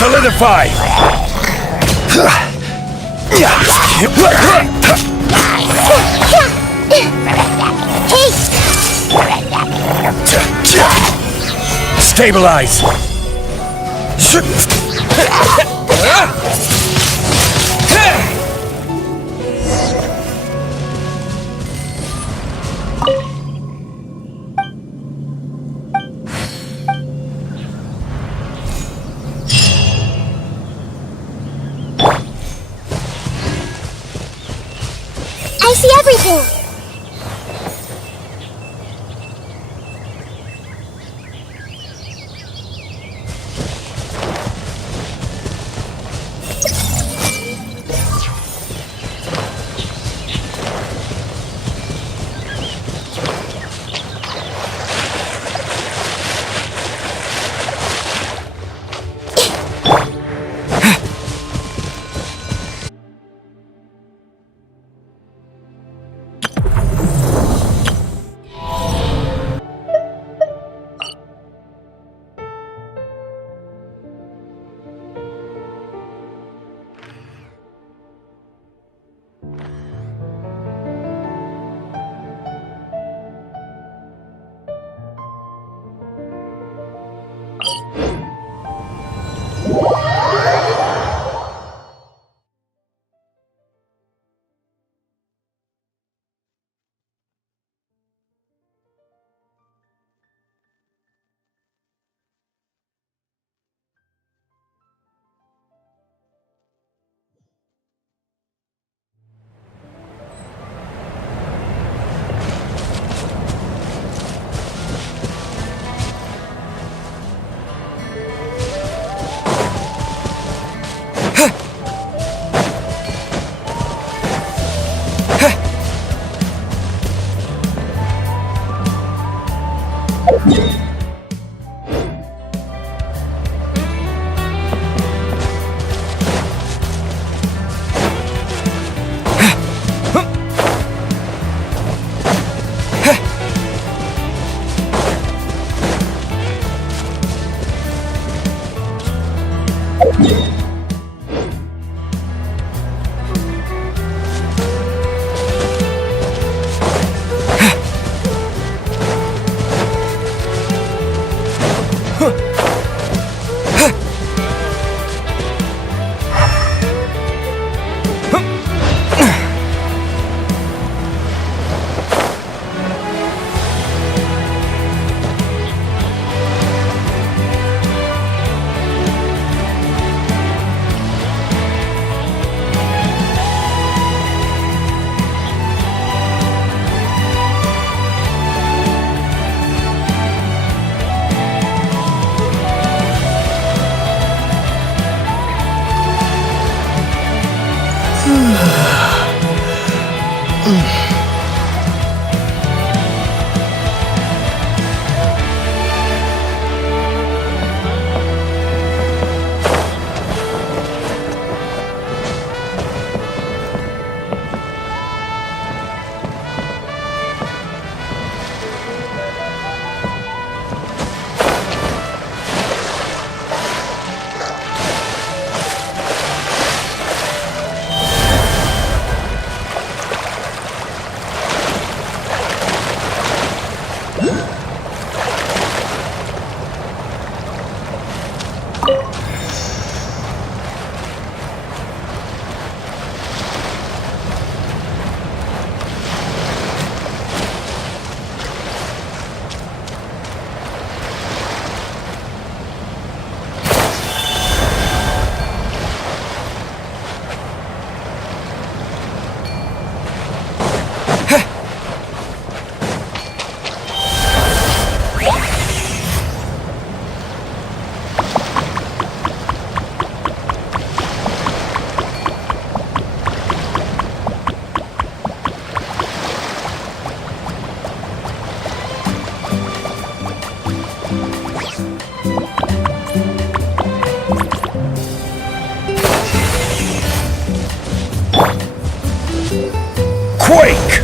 Solidify! Stabilize! I see everything! Quake!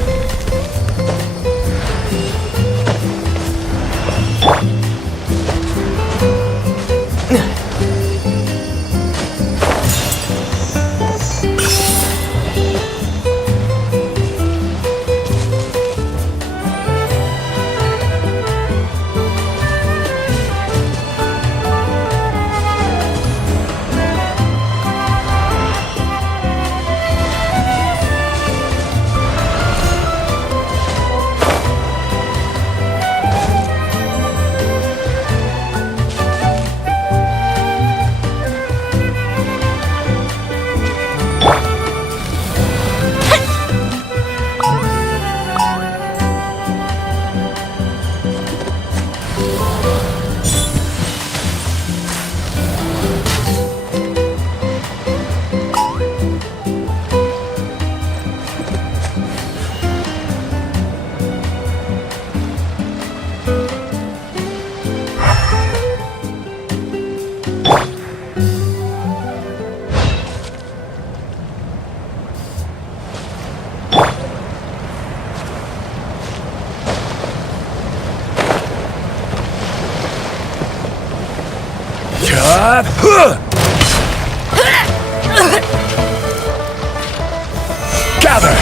Gather!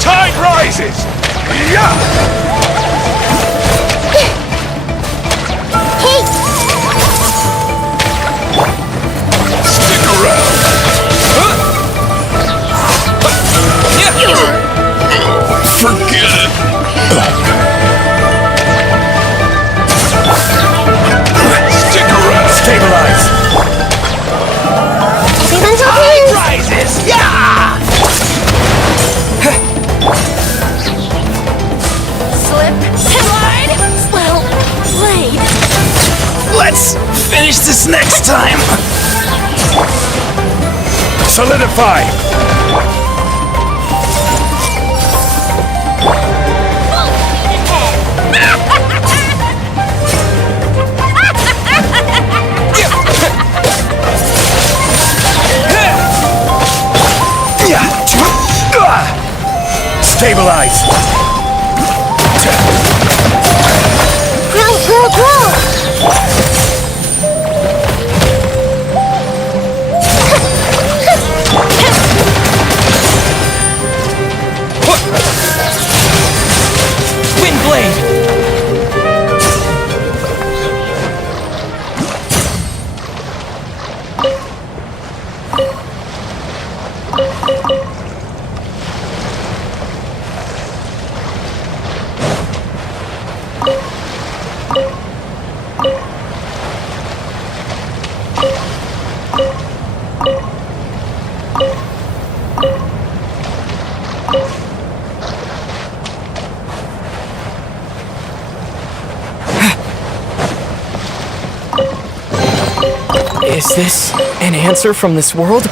Tide rises! Yeah! Hey! Stick around! Forget it! Stick around! Stabilize! Tide rises! Yeah! Slip, slide, well played. Let's finish this next time! Solidify! Stabilize! Grow! Wind blade! Is this an answer from this world?